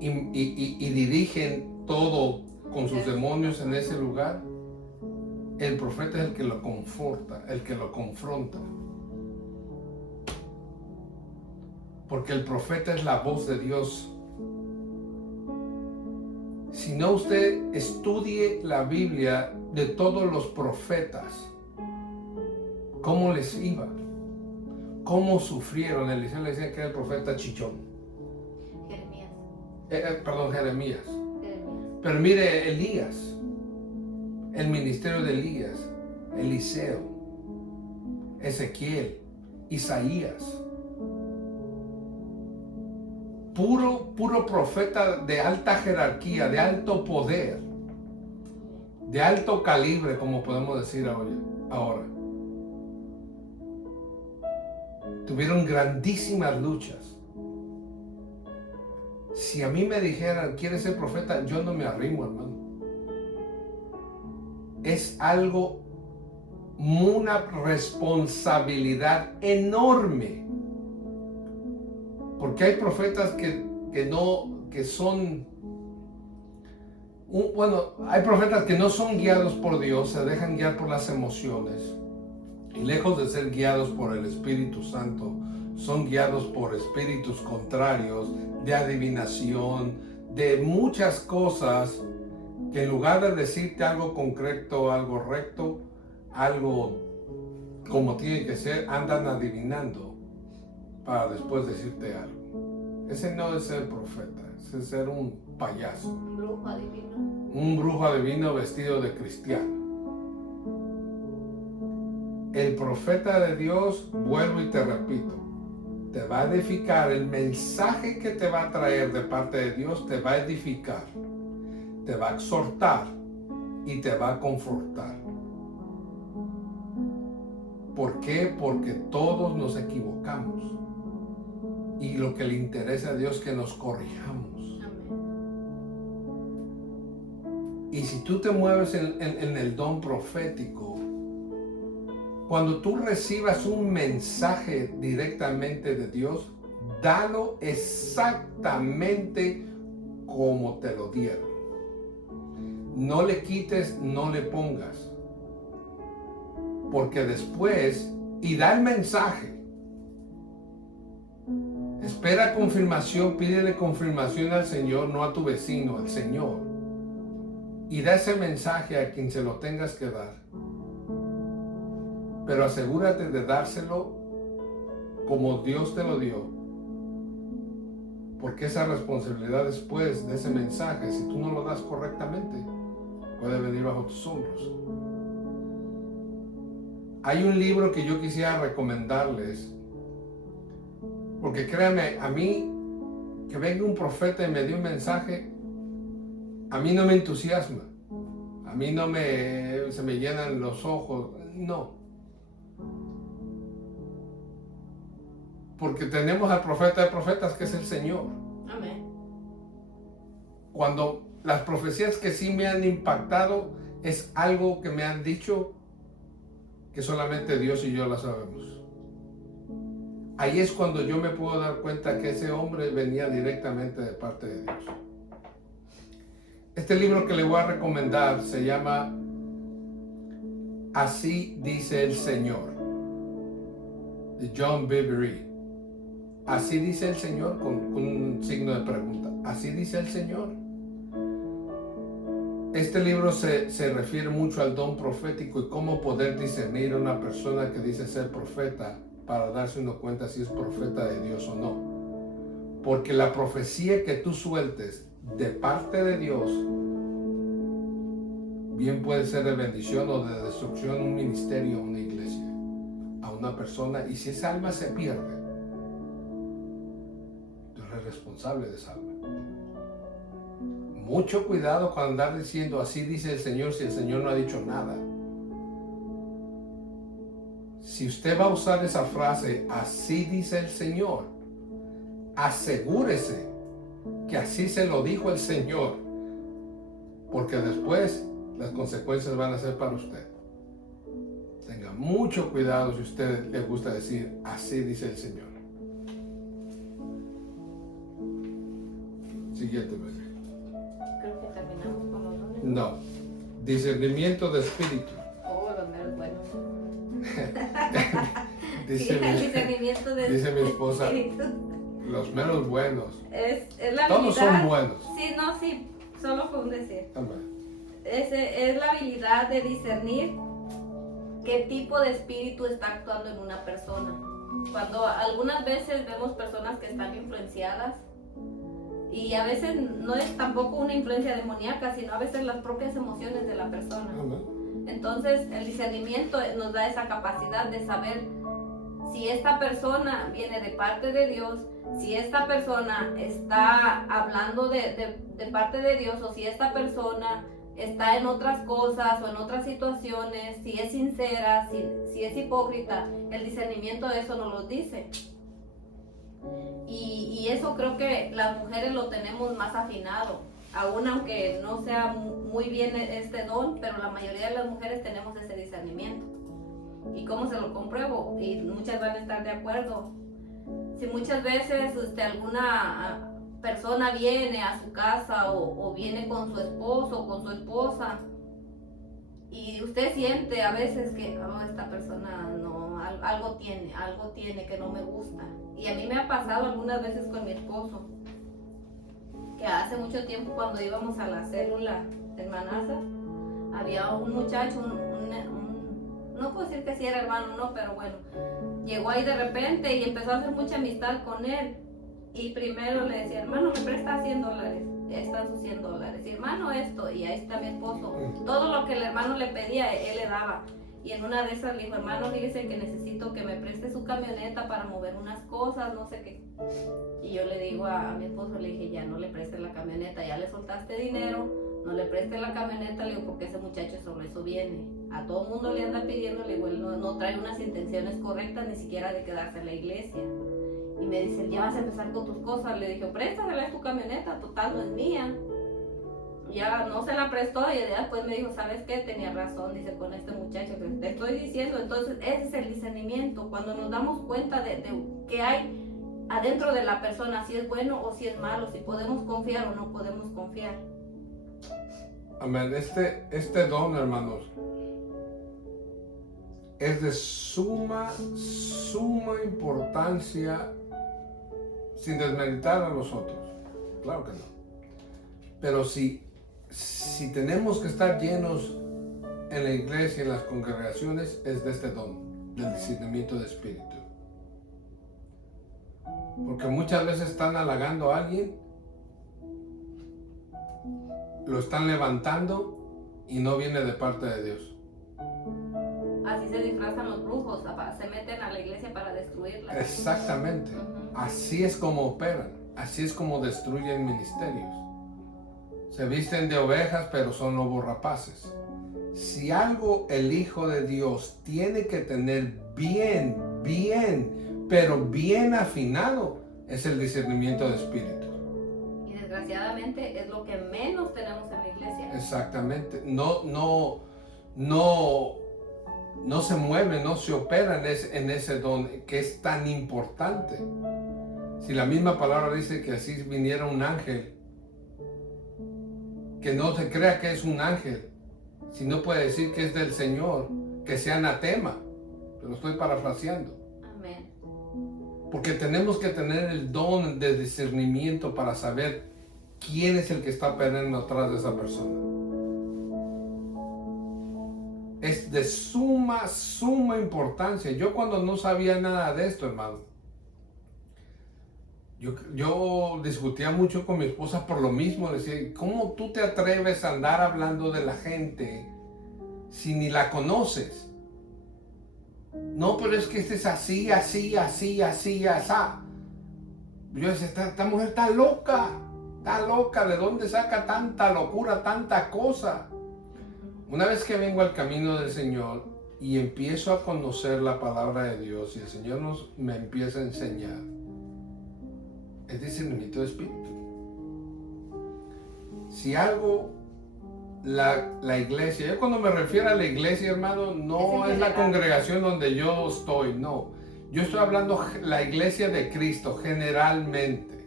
y dirigen todo con sus demonios en ese lugar, el profeta es el que lo conforta, el que lo confronta. Porque el profeta es la voz de Dios. Si no, usted estudie la Biblia de todos los profetas, cómo les iba, cómo sufrieron. Eliseo le decía que era el profeta chichón. Jeremías. Pero mire, Elías, el ministerio de Elías, Eliseo, Ezequiel, Isaías. Puro profeta de alta jerarquía, de alto poder, de alto calibre, como podemos decir ahora. Tuvieron grandísimas luchas. Si a mí me dijeran, ¿quieres ser profeta? Yo no me arrimo, hermano. Es algo, una responsabilidad enorme. Porque hay profetas que son, hay profetas que no son guiados por Dios, se dejan guiar por las emociones. Y lejos de ser guiados por el Espíritu Santo, son guiados por espíritus contrarios, de adivinación, de muchas cosas, que en lugar de decirte algo concreto, algo recto, algo como tiene que ser, andan adivinando para después decirte algo. Ese no es ser profeta, ese es ser un payaso. Un brujo adivino. Un brujo adivino vestido de cristiano. El profeta de Dios, vuelvo y te repito, te va a edificar. El mensaje que te va a traer de parte de Dios te va a edificar, te va a exhortar y te va a confortar. ¿Por qué? Porque todos nos equivocamos. Y lo que le interesa a Dios es que nos corrijamos. Y si tú te mueves en el don profético, cuando tú recibas un mensaje directamente de Dios, dalo exactamente como te lo dieron. No le quites, no le pongas. Porque después, y da el mensaje. Espera confirmación, pídele confirmación al Señor, no a tu vecino, al Señor. Y da ese mensaje a quien se lo tengas que dar. Pero asegúrate de dárselo como Dios te lo dio. Porque esa responsabilidad después de ese mensaje, si tú no lo das correctamente, puede venir bajo tus hombros. Hay un libro que yo quisiera recomendarles. Porque créanme, a mí, que venga un profeta y me dé un mensaje, a mí no me entusiasma. A mí se me llenan los ojos. No. Porque tenemos al profeta de profetas, que es el Señor. Amén. Cuando las profecías que sí me han impactado, es algo que me han dicho que solamente Dios y yo la sabemos. Ahí es cuando yo me puedo dar cuenta que ese hombre venía directamente de parte de Dios. Este libro que le voy a recomendar se llama Así dice el Señor, de John Bevere. Así dice el Señor, con un signo de pregunta. Así dice el Señor. Este libro se refiere mucho al don profético y cómo poder discernir a una persona que dice ser profeta, para darse uno cuenta si es profeta de Dios o no. Porque la profecía que tú sueltes de parte de Dios, bien puede ser de bendición o de destrucción a un ministerio, a una iglesia, a una persona. Y si esa alma se pierde, tú eres responsable de esa alma. Mucho cuidado con andar diciendo así dice el Señor, si el Señor no ha dicho nada. Si usted va a usar esa frase, así dice el Señor, asegúrese que así se lo dijo el Señor, porque después las consecuencias van a ser para usted. Tenga mucho cuidado si a usted le gusta decir, así dice el Señor. Siguiente, bebé. Creo que terminamos con los dones. No. Discernimiento de espíritu. Oh, los meros buenos. Dice, Sí, el discernimiento de dice mi esposa, espíritu. los menos buenos. Es la Todos habilidad. son buenos. Sí, no, sí, solo fue un decir. Amén. Es la habilidad de discernir qué tipo de espíritu está actuando en una persona. Cuando algunas veces vemos personas que están influenciadas, y a veces no es tampoco una influencia demoníaca, sino a veces las propias emociones de la persona. Amén. Entonces el discernimiento nos da esa capacidad de saber si esta persona viene de parte de Dios, si esta persona está hablando de parte de Dios, o si esta persona está en otras cosas o en otras situaciones, si es sincera, si es hipócrita. El discernimiento de eso nos lo dice. Y eso creo que las mujeres lo tenemos más afinado, aún aunque no sea muy bien este don, pero la mayoría de las mujeres tenemos ese discernimiento. ¿Y cómo se lo compruebo? Y muchas van a estar de acuerdo. Si muchas veces alguna persona viene a su casa o viene con su esposo o con su esposa, y usted siente a veces que esta persona no, algo tiene que no me gusta. Y a mí me ha pasado algunas veces con mi esposo, que hace mucho tiempo cuando íbamos a la célula de hermanazas, había un muchacho, no puedo decir que sí era hermano, no, pero bueno, llegó ahí de repente y empezó a hacer mucha amistad con él. Y primero le decía, hermano, me presta $100, ya están sus $100. Y hermano, esto, y ahí está mi esposo. Todo lo que el hermano le pedía, él le daba. Y en una de esas le dijo, hermano, fíjese que necesito que me preste su camioneta para mover unas cosas, no sé qué. Y yo le digo a mi esposo, le dije, ya no le prestes la camioneta, ya le soltaste dinero, no le prestes la camioneta, le digo, porque ese muchacho sobre eso viene. A todo mundo le anda pidiendo, le digo, él no trae unas intenciones correctas, ni siquiera de quedarse en la iglesia. Y me dice, ya vas a empezar con tus cosas. Le dije, préstasela, es tu camioneta, total, no es mía. Ya no se la prestó y después me dijo, ¿sabes qué? Tenía razón, dice, con este muchacho que te estoy diciendo. Entonces ese es el discernimiento, cuando nos damos cuenta de qué hay adentro de la persona, si es bueno o si es malo, si podemos confiar o no podemos confiar. Amén. Este don, hermanos, es de suma importancia, sin desmeritar a los otros. Claro que no. Pero si tenemos que estar llenos en la iglesia, en las congregaciones, es de este don, del discernimiento de espíritu. Porque muchas veces están halagando a alguien, lo están levantando y no viene de parte de Dios. Así se disfrazan los brujos, se meten a la iglesia para destruirla. Exactamente. Así es como operan, así es como destruyen ministerios. Se visten de ovejas, pero son lobos rapaces. Si algo el Hijo de Dios tiene que tener pero bien afinado, es el discernimiento de espíritu. Y desgraciadamente es lo que menos tenemos en la iglesia. Exactamente. No se mueve, no se opera en ese don que es tan importante. Si la misma palabra dice que así viniera un ángel, que no se crea que es un ángel, si no puede decir que es del Señor, que sea anatema. Te lo estoy parafraseando. Amén. Porque tenemos que tener el don de discernimiento para saber quién es el que está operando atrás de esa persona. Es de suma importancia. Yo cuando no sabía nada de esto, hermano, yo discutía mucho con mi esposa por lo mismo. Le decía, ¿cómo tú te atreves a andar hablando de la gente si ni la conoces? No, pero es que este es así. Yo decía, esta mujer está loca. ¿De dónde saca tanta locura, tanta cosa? Una vez que vengo al camino del Señor y empiezo a conocer la palabra de Dios y el Señor me empieza a enseñar, es discernimiento de espíritu. Si algo la iglesia. Yo cuando me refiero a la iglesia, hermano, no es la congregación donde yo estoy, no. Yo estoy hablando la iglesia de Cristo, generalmente.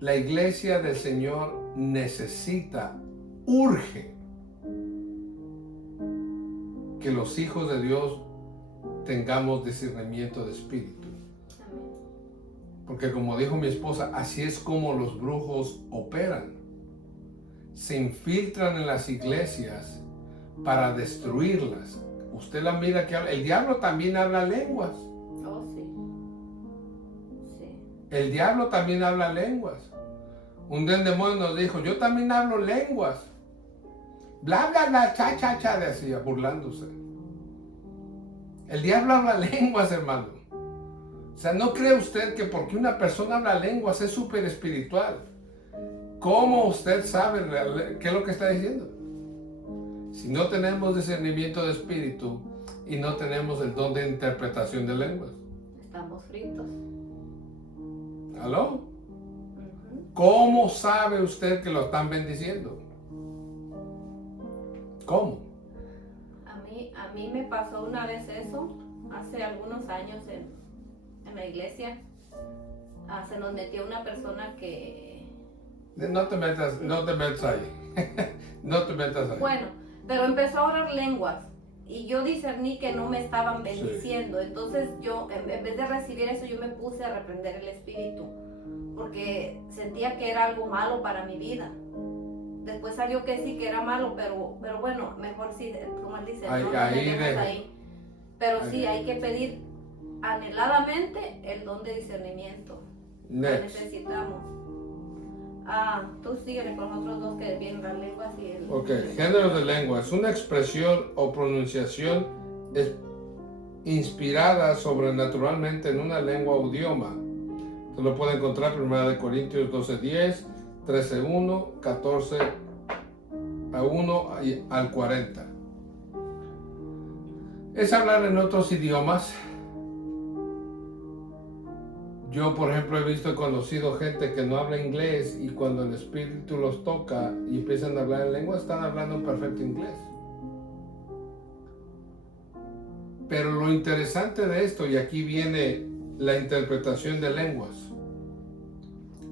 La iglesia del Señor necesita, urge, que los hijos de Dios tengamos discernimiento de espíritu. Porque como dijo mi esposa, así es como los brujos operan. Se infiltran en las iglesias para destruirlas. Usted la mira que habla. El diablo también habla lenguas. Oh, sí. Sí. El diablo también habla lenguas. Un día el demonio nos dijo, yo también hablo lenguas. Bla, bla, bla, cha, cha, cha, decía, burlándose. El diablo habla lenguas, hermano. O sea, ¿no cree usted que porque una persona habla lenguas es súper espiritual? ¿Cómo usted sabe qué es lo que está diciendo? Si no tenemos discernimiento de espíritu y no tenemos el don de interpretación de lenguas. Estamos fritos. ¿Aló? ¿Cómo sabe usted que lo están bendiciendo? ¿Cómo? A mí me pasó una vez eso, hace algunos años en la iglesia. Se nos metió una persona que... No te metas ahí. No te metas ahí. Bueno, pero empezó a orar lenguas y yo discerní que no me estaban bendiciendo. Sí. Entonces yo, en vez de recibir eso, yo me puse a reprender el espíritu porque sentía que era algo malo para mi vida. Después salió que sí, que era malo, pero bueno, mejor sí, como él dice, ahí. Pero sí, hay que pedir anheladamente el don de discernimiento. Lo necesitamos. Tú síguele con los otros dos que vienen las lenguas y el... Ok, género de lengua. Es una expresión o pronunciación inspirada sobrenaturalmente en una lengua o idioma. Se lo puede encontrar en 1 Corintios 12:10, 13:1, 14:1 al 40. Es hablar en otros idiomas. Yo, por ejemplo, he conocido gente que no habla inglés y cuando el espíritu los toca y empiezan a hablar en lengua, están hablando en perfecto inglés. Pero lo interesante de esto, y aquí viene la interpretación de lenguas.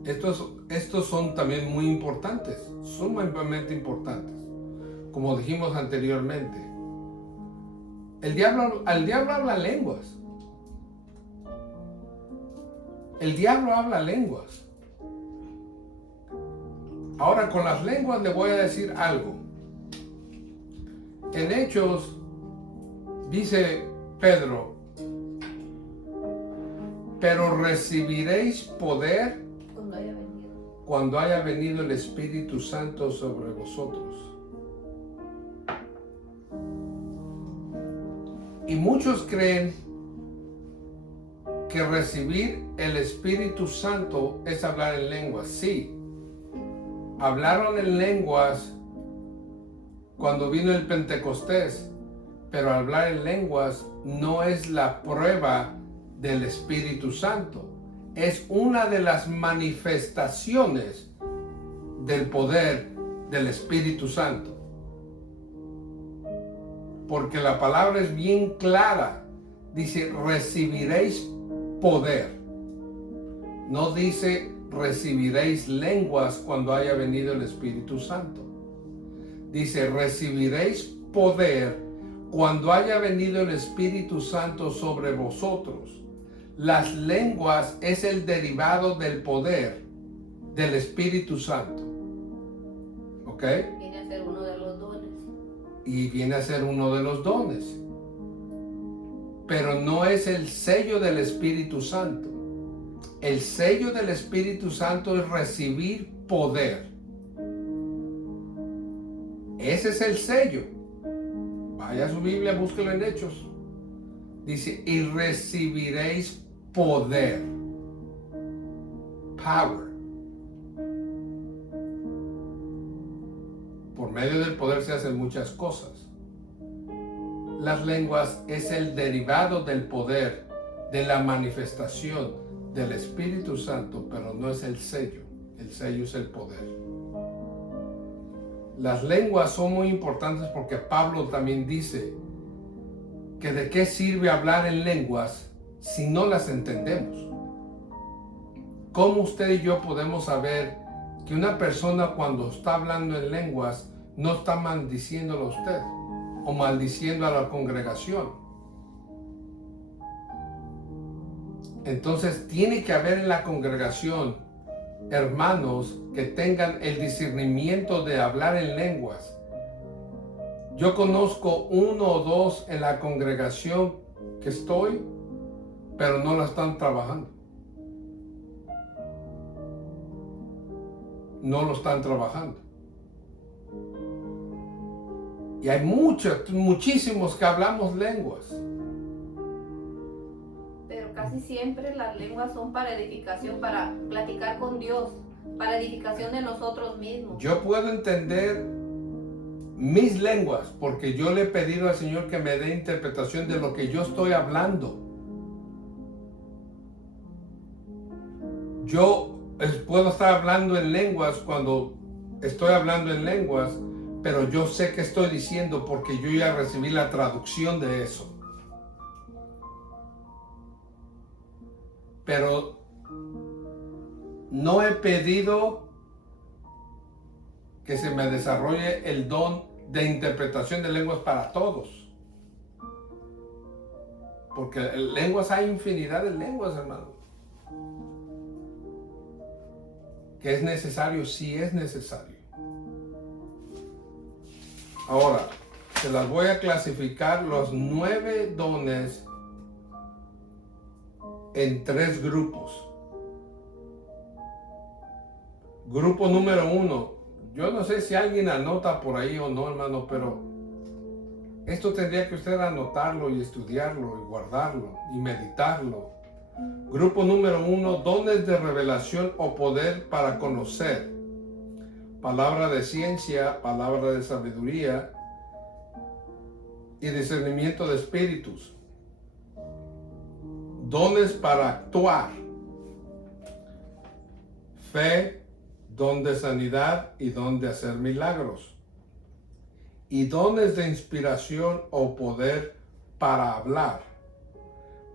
Estos son también muy importantes, sumamente importantes. Como dijimos anteriormente, al diablo habla lenguas. El diablo habla lenguas. Ahora, con las lenguas le voy a decir algo. En Hechos dice Pedro, pero recibiréis poder cuando haya venido el Espíritu Santo sobre vosotros. Y muchos creen que recibir el Espíritu Santo es hablar en lenguas. Sí, hablaron en lenguas cuando vino el Pentecostés, pero hablar en lenguas no es la prueba del Espíritu Santo. Es una de las manifestaciones del poder del Espíritu Santo. Porque la palabra es bien clara. Dice, recibiréis poder. No dice, recibiréis lenguas cuando haya venido el Espíritu Santo. Dice, recibiréis poder cuando haya venido el Espíritu Santo sobre vosotros. Las lenguas es el derivado del poder del Espíritu Santo. ¿Ok? Viene a ser uno de los dones. Y viene a ser uno de los dones. Pero no es el sello del Espíritu Santo. El sello del Espíritu Santo es recibir poder. Ese es el sello. Vaya a su Biblia, búsquelo en Hechos. Dice, y recibiréis poder. Power. Por medio del poder se hacen muchas cosas. Las lenguas es el derivado del poder, de la manifestación del Espíritu Santo, pero no es el sello. El sello es el poder. Las lenguas son muy importantes porque Pablo también dice que de qué sirve hablar en lenguas si no las entendemos. ¿Cómo usted y yo podemos saber que una persona cuando está hablando en lenguas no está maldiciéndolo a usted o maldiciendo a la congregación? Entonces tiene que haber en la congregación hermanos que tengan el discernimiento de hablar en lenguas. Yo conozco uno o dos en la congregación que estoy, pero no la están trabajando. No lo están trabajando. Y hay muchísimos que hablamos lenguas. Pero casi siempre las lenguas son para edificación, para platicar con Dios, para edificación de nosotros mismos. Yo puedo entender mis lenguas porque yo le he pedido al Señor que me dé interpretación de lo que yo estoy hablando. Yo puedo estar hablando en lenguas cuando estoy hablando en lenguas, pero yo sé que estoy diciendo porque yo ya recibí la traducción de eso. Pero no he pedido que se me desarrolle el don de interpretación de lenguas para todos. Porque lenguas hay infinidad de lenguas, hermano. Que es necesario, sí es necesario. Ahora, se las voy a clasificar los 9 dones en 3 grupos. Grupo número 1. Yo no sé si alguien anota por ahí o no, hermano, pero esto tendría que usted anotarlo y estudiarlo y guardarlo y meditarlo. Grupo número 1, dones de revelación o poder para conocer. Palabra de ciencia, palabra de sabiduría y discernimiento de espíritus. Dones para actuar. Fe, don de sanidad y don de hacer milagros. Y dones de inspiración o poder para hablar.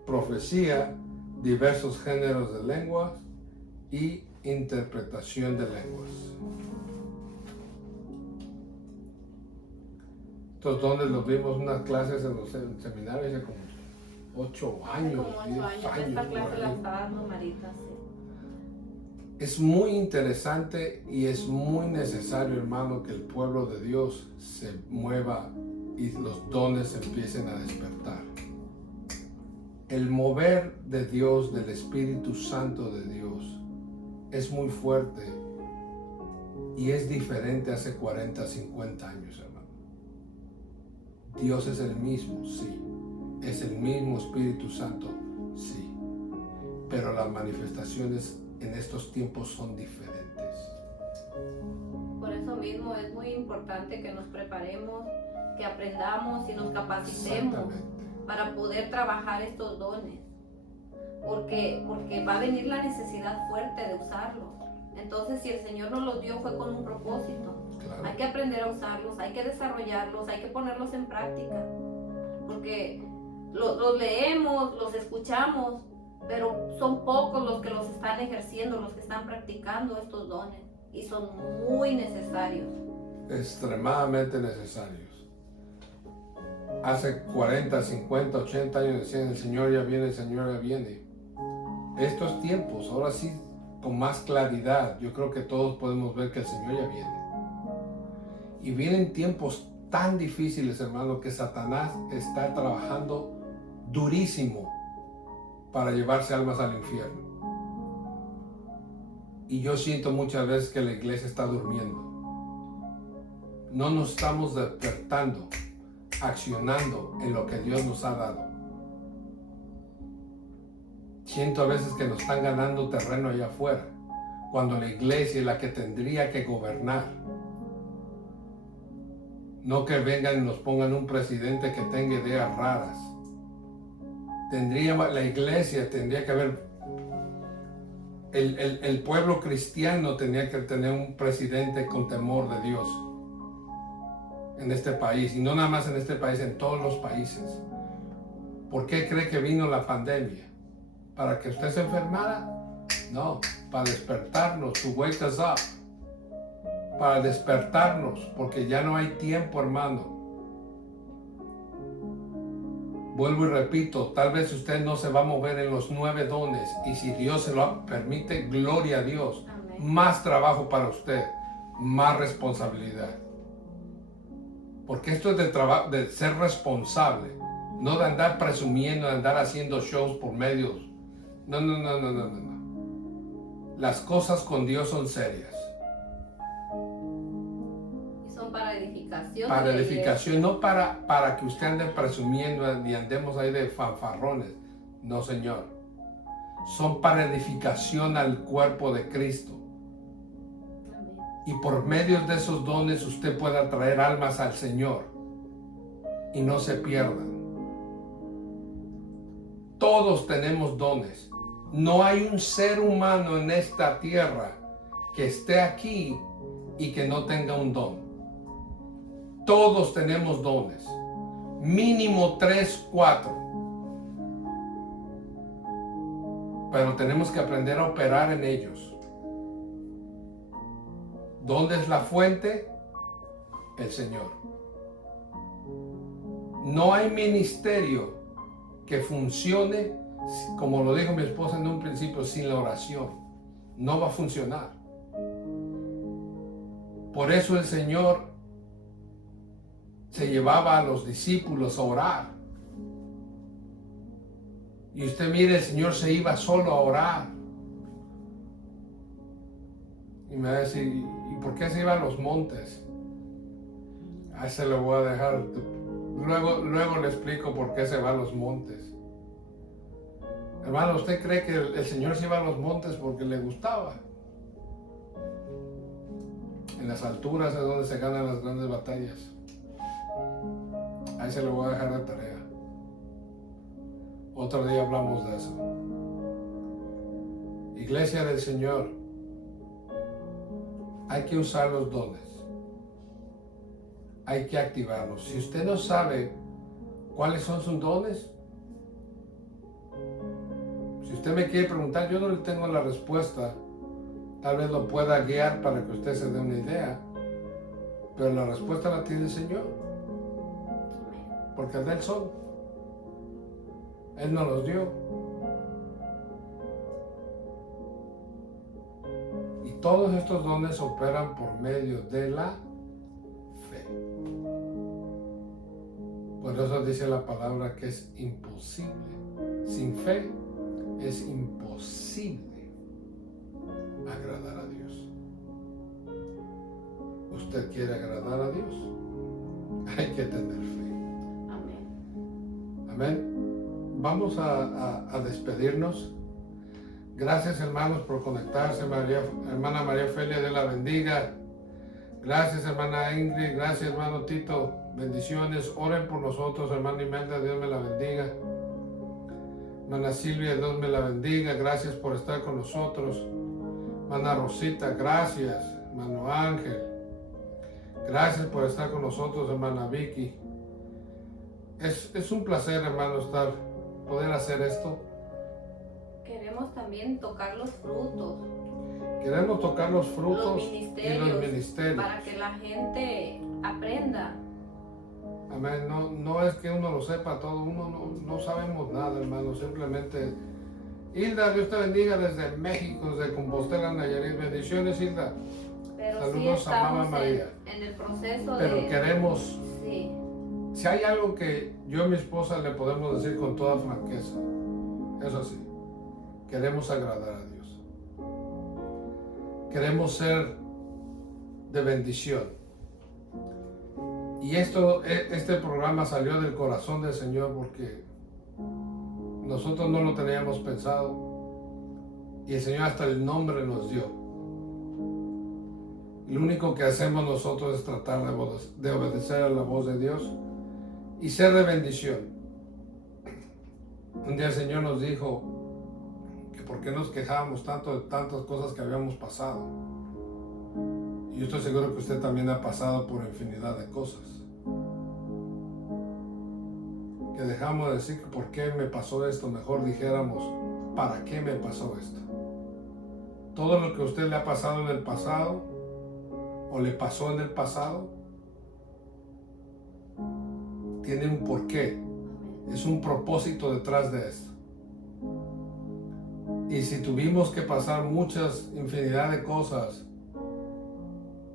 Profecía, diversos géneros de lenguas y interpretación de lenguas. Estos dones los vimos en unas clases en los seminarios hace como 8 años. Como 8 años. Esta clase la estaba dando Marita, sí. Es muy interesante y es muy necesario, hermano, que el pueblo de Dios se mueva y los dones empiecen a despertar. El mover de Dios, del Espíritu Santo de Dios, es muy fuerte y es diferente hace 40, 50 años, hermano. Dios es el mismo, sí. Es el mismo Espíritu Santo, sí. Pero las manifestaciones en estos tiempos son diferentes. Por eso mismo es muy importante que nos preparemos, que aprendamos y nos capacitemos para poder trabajar estos dones, porque va a venir la necesidad fuerte de usarlos. Entonces, si el Señor nos los dio fue con un propósito. Claro. Hay que aprender a usarlos, hay que desarrollarlos, hay que ponerlos en práctica, porque los leemos, los escuchamos, pero son pocos los que los están ejerciendo, los que están practicando estos dones, y son muy necesarios. Extremadamente necesarios. Hace 40, 50, 80 años decían: el Señor ya viene, el Señor ya viene. Estos tiempos, ahora sí, con más claridad, yo creo que todos podemos ver que el Señor ya viene. Y vienen tiempos tan difíciles, hermano, que Satanás está trabajando durísimo para llevarse almas al infierno. Y yo siento muchas veces que la iglesia está durmiendo. No nos estamos despertando, accionando en lo que Dios nos ha dado. Siento a veces que nos están ganando terreno allá afuera, cuando la iglesia es la que tendría que gobernar. No que vengan y nos pongan un presidente que tenga ideas raras. La iglesia tendría que haber, el pueblo cristiano tendría que tener un presidente con temor de Dios, en este país, y no nada más en este país, en todos los países. ¿Por qué cree que vino la pandemia? ¿Para que usted se enfermara? No, para despertarnos, to wake us up. Para despertarnos, porque ya no hay tiempo, hermano. Vuelvo y repito, tal vez usted no se va a mover en los 9 dones, y si Dios se lo permite, gloria a Dios. Amén. Más trabajo para usted, más responsabilidad. Porque esto es de ser responsable, no de andar presumiendo, de andar haciendo shows por medios. No. Las cosas con Dios son serias. Y son para edificación. Para de la edificación, iglesia. no para que usted ande presumiendo ni andemos ahí de fanfarrones. No, Señor. Son para edificación al cuerpo de Cristo. Amén. Y por medio de esos dones usted pueda traer almas al Señor y no se pierdan. Todos tenemos dones. No hay un ser humano en esta tierra que esté aquí y que no tenga un don. Todos tenemos dones. Mínimo 3, 4. Pero tenemos que aprender a operar en ellos. ¿Dónde es la fuente? El Señor. No hay ministerio que funcione, como lo dijo mi esposa en un principio, sin la oración. No va a funcionar. Por eso el Señor se llevaba a los discípulos a orar. Y usted mire, el Señor se iba solo a orar. Y me va a decir, ¿y por qué se iba a los montes? A ese lo voy a dejar. Luego le explico por qué se va a los montes. Hermano, ¿usted cree que el Señor se iba a los montes porque le gustaba? En las alturas es donde se ganan las grandes batallas. Ahí se lo voy a dejar de tarea. Otro día hablamos de eso. Iglesia del Señor, hay que usar los dones. Hay que activarlos. Si usted no sabe cuáles son sus dones, si usted me quiere preguntar, yo no le tengo la respuesta. Tal vez lo pueda guiar para que usted se dé una idea. Pero la respuesta la tiene el Señor. Porque de Él son. Él nos los dio. Y todos estos dones operan por medio de la fe. Por eso dice la palabra que es imposible. Sin fe es imposible agradar a Dios. ¿Usted quiere agradar a Dios? Hay que tener fe. Amén. Amén. Vamos a despedirnos. Gracias, hermanos, por conectarse. Hermana María Ofelia, Dios la bendiga. Gracias, hermana Ingrid. Gracias, hermano Tito. Bendiciones. Oren por nosotros, hermana Imelda. Dios me la bendiga. Hermana Silvia, Dios me la bendiga. Gracias por estar con nosotros. Hermana Rosita, gracias. Hermano Ángel. Gracias por estar con nosotros, hermana Vicky. Es un placer, hermano, poder hacer esto. Queremos también tocar los frutos. Queremos tocar los frutos Los y los ministerios. para que la gente aprenda. Amén. No es que uno lo sepa todo, uno no sabemos nada, hermano. Simplemente, Hilda, Dios te bendiga desde México, desde Compostela, Nayarit. Bendiciones, Hilda. Pero Saludos sí a Mamá estamos María. en el proceso Pero de... queremos, Sí, si hay algo que yo y mi esposa le podemos decir con toda franqueza, eso sí, queremos agradar a Dios. Queremos ser de bendición. Y este programa salió del corazón del Señor porque nosotros no lo teníamos pensado y el Señor hasta el nombre nos dio. Lo único que hacemos nosotros es tratar de obedecer a la voz de Dios y ser de bendición. Un día el Señor nos dijo que por qué nos quejábamos tanto de tantas cosas que habíamos pasado. Y yo estoy seguro que usted también ha pasado por infinidad de cosas. que dejamos de decir por qué me pasó esto, mejor dijéramos, ¿para qué me pasó esto? Todo lo que a usted le ha pasado en el pasado, o le pasó en el pasado, tiene un porqué, es un propósito detrás de esto. Y si tuvimos que pasar infinidad de cosas,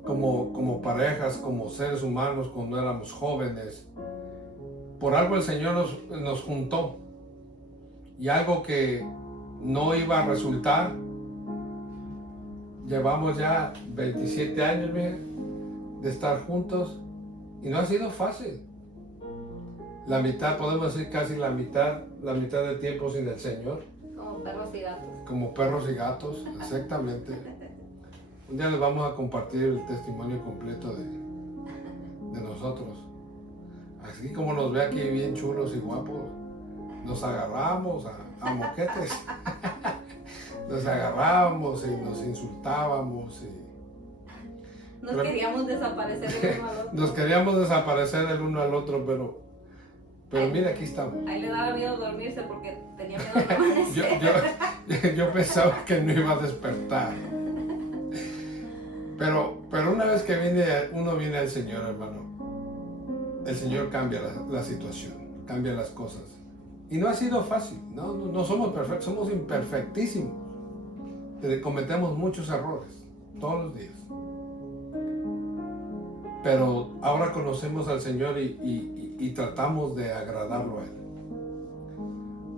como parejas, como seres humanos, cuando éramos jóvenes, por algo el Señor nos juntó, y algo que no iba a resultar. Llevamos ya 27 años, mija, de estar juntos, y no ha sido fácil. La mitad, podemos decir casi la mitad del tiempo sin el Señor. Como perros y gatos. Como perros y gatos, exactamente. Un día les vamos a compartir el testimonio completo de nosotros. Así como nos ve aquí bien chulos y guapos, nos agarramos a moquetes. Nos agarrábamos y nos insultábamos. Nos queríamos desaparecer el uno al otro. Nos queríamos desaparecer el uno al otro, pero mira, aquí estamos. Ahí le daba miedo dormirse porque tenía miedo de amanecer. Yo pensaba que no iba a despertar. Pero una vez que uno viene al Señor, hermano, el Señor cambia la situación, cambia las cosas. Y no ha sido fácil, no somos perfectos, somos imperfectísimos. Cometemos muchos errores todos los días. Pero ahora conocemos al Señor y tratamos de agradarlo a Él.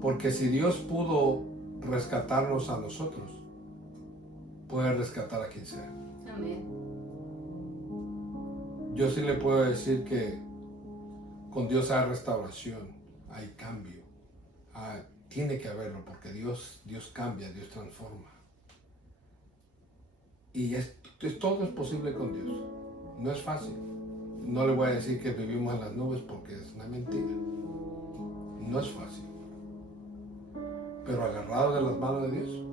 Porque si Dios pudo rescatarnos a nosotros, puede rescatar a quien sea. Amén. Yo sí le puedo decir que con Dios hay restauración, hay cambio. Tiene que haberlo porque Dios cambia, Dios transforma. Y todo es posible con Dios. No es fácil. No le voy a decir que vivimos en las nubes porque es una mentira. No es fácil. Pero agarrado de las manos de Dios,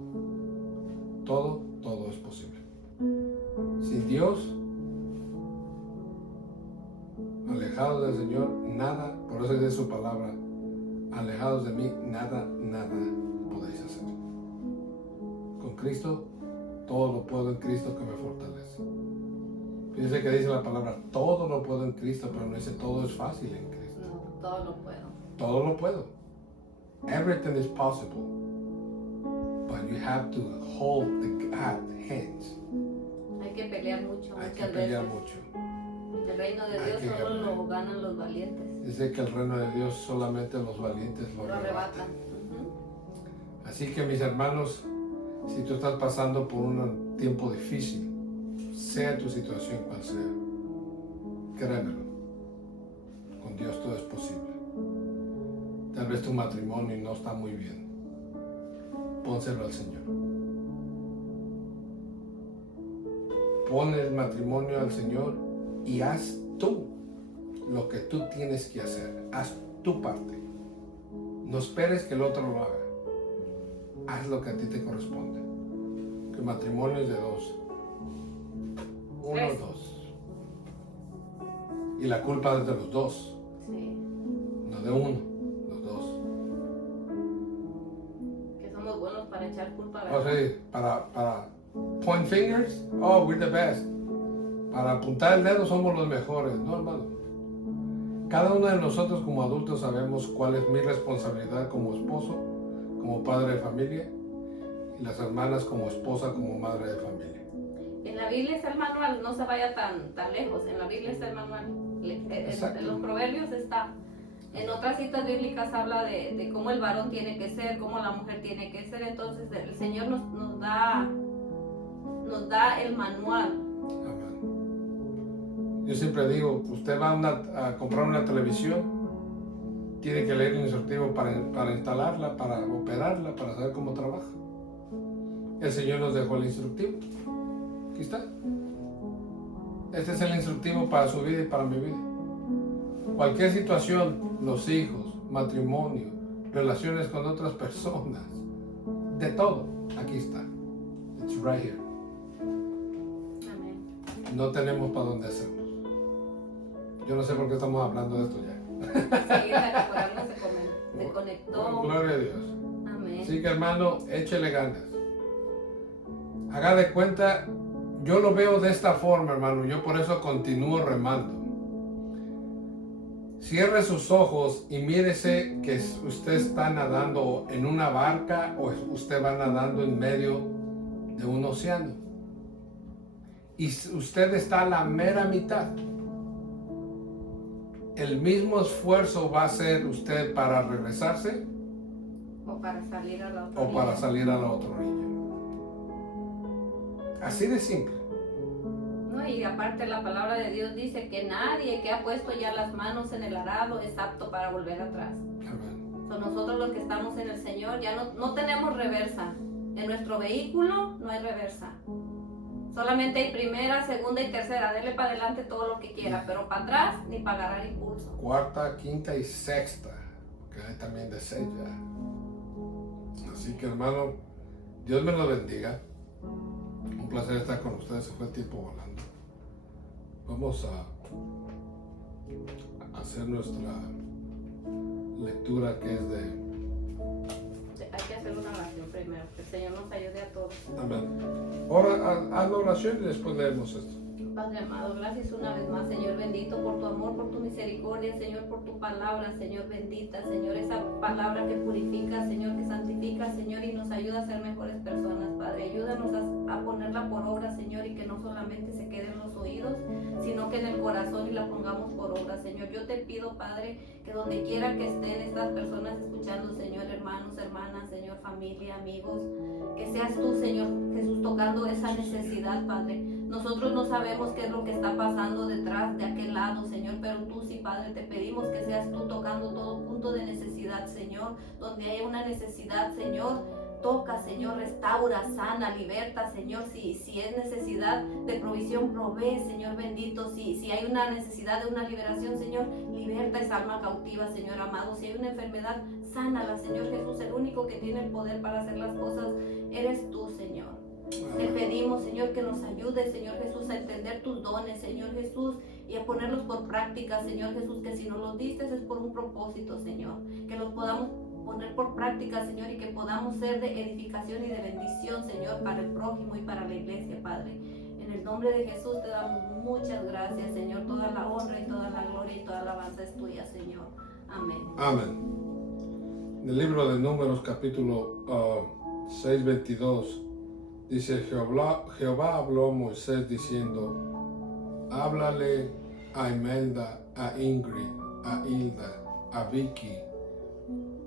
todo es posible. Sin Dios, alejados del Señor, nada, por eso dice su palabra, alejados de mí, nada podéis hacer. Con Cristo, todo lo puedo en Cristo que me fortalece. Fíjense que dice la palabra, todo lo puedo en Cristo, pero no dice todo es fácil en Cristo. No, todo lo puedo. Todo lo puedo. Everything is possible. But you have to hold the hands. Hay que pelear mucho, Hay que muchas pelear veces. mucho. El reino de Hay Dios que solo ganar. lo ganan los valientes. Dice que el reino de Dios solamente los valientes lo Lo arrebatan. arrebatan. Así que mis hermanos, si tú estás pasando por un tiempo difícil, sea tu situación cual sea, créemelo, con Dios todo es posible. Tal vez tu matrimonio no está muy bien, pónselo al Señor. Pon el matrimonio al Señor y haz tú lo que tú tienes que hacer, haz tu parte. No esperes que el otro lo haga. Haz lo que a ti te corresponde. Que el matrimonio es de dos. Uno o dos. Y la culpa es de los dos. Sí. No de uno, los dos. Que somos buenos para echar culpa a O sea, para point fingers, oh, we're the best. Para apuntar el dedo somos los mejores. No, hermano. Cada uno de nosotros como adultos sabemos cuál es mi responsabilidad como esposo, como padre de familia, y las hermanas como esposa, como madre de familia. En la Biblia está el manual, no se vaya tan lejos. En la Biblia está el manual. En los proverbios está. En otras citas bíblicas habla de cómo el varón tiene que ser, cómo la mujer tiene que ser. Entonces el Señor nos da el manual. Amén. Yo siempre digo, usted va a comprar una televisión, tiene que leer el instructivo para instalarla, para operarla, para saber cómo trabaja. El Señor nos dejó el instructivo. Aquí está. Este es el instructivo para su vida y para mi vida. Cualquier situación, los hijos, matrimonio, relaciones con otras personas, de todo, aquí está. It's right here. Amén. No tenemos para dónde hacernos. Yo no sé por qué estamos hablando de esto ya. Enseguida por algo se conectó. Gloria a Dios. Amén. Así que hermano, échele ganas. Haga de cuenta, yo lo veo de esta forma, hermano. Yo por eso continúo remando. Cierre sus ojos y mírese que usted está nadando en una barca o usted va nadando en medio de un océano. Y usted está a la mera mitad. ¿El mismo esfuerzo va a hacer usted para regresarse? O para salir a la otra O para orilla. salir a la otra orilla. Así de simple. No, y aparte la palabra de Dios dice que nadie que ha puesto ya las manos en el arado es apto para volver atrás. Amén. So, nosotros los que estamos en el Señor ya no tenemos reversa. En nuestro vehículo no hay reversa. Solamente hay primera, segunda y tercera. Dele para adelante todo lo que quiera, pero para atrás ni para agarrar impulso. Cuarta, quinta y sexta, que hay también de seis ya. Así que hermano, Dios me lo bendiga. Un placer estar con ustedes, se fue el tiempo volando. Vamos a hacer nuestra lectura que es de... Hay que hacer una oración primero, que el Señor nos ayude a todos. Amén. Ahora haz la oración y después leemos esto. Padre amado, gracias una vez más, Señor bendito, por tu amor, por tu misericordia, Señor, por tu palabra, Señor bendita, Señor, esa palabra que purifica, Señor, que santifica, Señor, y nos ayuda a ser mejores personas, Padre. Ayúdanos a ponerla por obra, Señor, y que no solamente se quede en los oídos, sino que en el corazón y la pongamos por obra, Señor. Yo te pido, Padre, que donde quiera que estén estas personas escuchando, Señor, hermanos, hermanas, Señor, familia, amigos, que seas tú, Señor Jesús, tocando esa necesidad, Padre. Nosotros no sabemos qué es lo que está pasando detrás de aquel lado, Señor, pero tú sí, Padre, te pedimos que seas tú tocando todo punto de necesidad, Señor, donde haya una necesidad, Señor. Toca, Señor, restaura, sana, liberta, Señor. Si es necesidad de provisión, provee, Señor bendito. Si hay una necesidad de una liberación, Señor, liberta esa alma cautiva, Señor amado. Si hay una enfermedad, sánala, Señor Jesús. El único que tiene el poder para hacer las cosas eres tú, Señor. Te pedimos, Señor, que nos ayudes, Señor Jesús, a entender tus dones, Señor Jesús, y a ponerlos por práctica, Señor Jesús, que si nos los diste es por un propósito, Señor. Que los podamos poner por práctica, Señor, y que podamos ser de edificación y de bendición, Señor, para el prójimo y para la iglesia, Padre. En el nombre de Jesús te damos muchas gracias, Señor. Toda la honra y toda la gloria y toda la alabanza es tuya, Señor. Amén. Amén. En el libro de Números, capítulo 6:22, dice: Jehová habló a Moisés diciendo: háblale a Imelda, a Ingrid, a Hilda, a Vicky,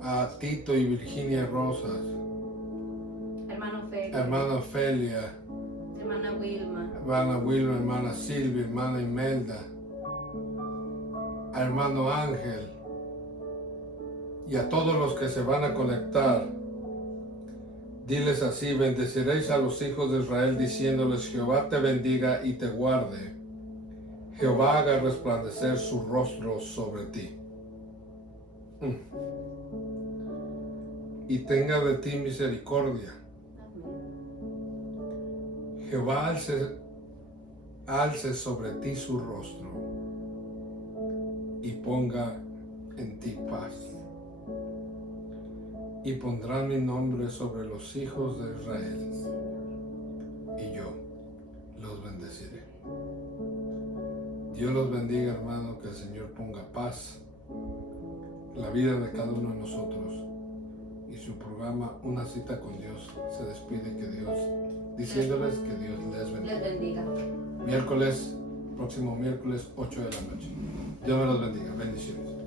a Tito y Virginia Rosas, hermana Ofelia, hermana Wilma, hermana Silvia, hermana Imelda, a hermano Ángel, y a todos los que se van a conectar. Diles así: bendeciréis a los hijos de Israel diciéndoles: Jehová te bendiga y te guarde. Jehová haga resplandecer su rostro sobre ti. Y tenga de ti misericordia. Jehová alce sobre ti su rostro y ponga en ti paz. Y pondrán mi nombre sobre los hijos de Israel, y yo los bendeciré. Dios los bendiga, hermano, que el Señor ponga paz en la vida de cada uno de nosotros. Y su programa Una Cita con Dios se despide diciéndoles que Dios les bendiga. Próximo miércoles 8 de la noche. Dios me los bendiga. Bendiciones.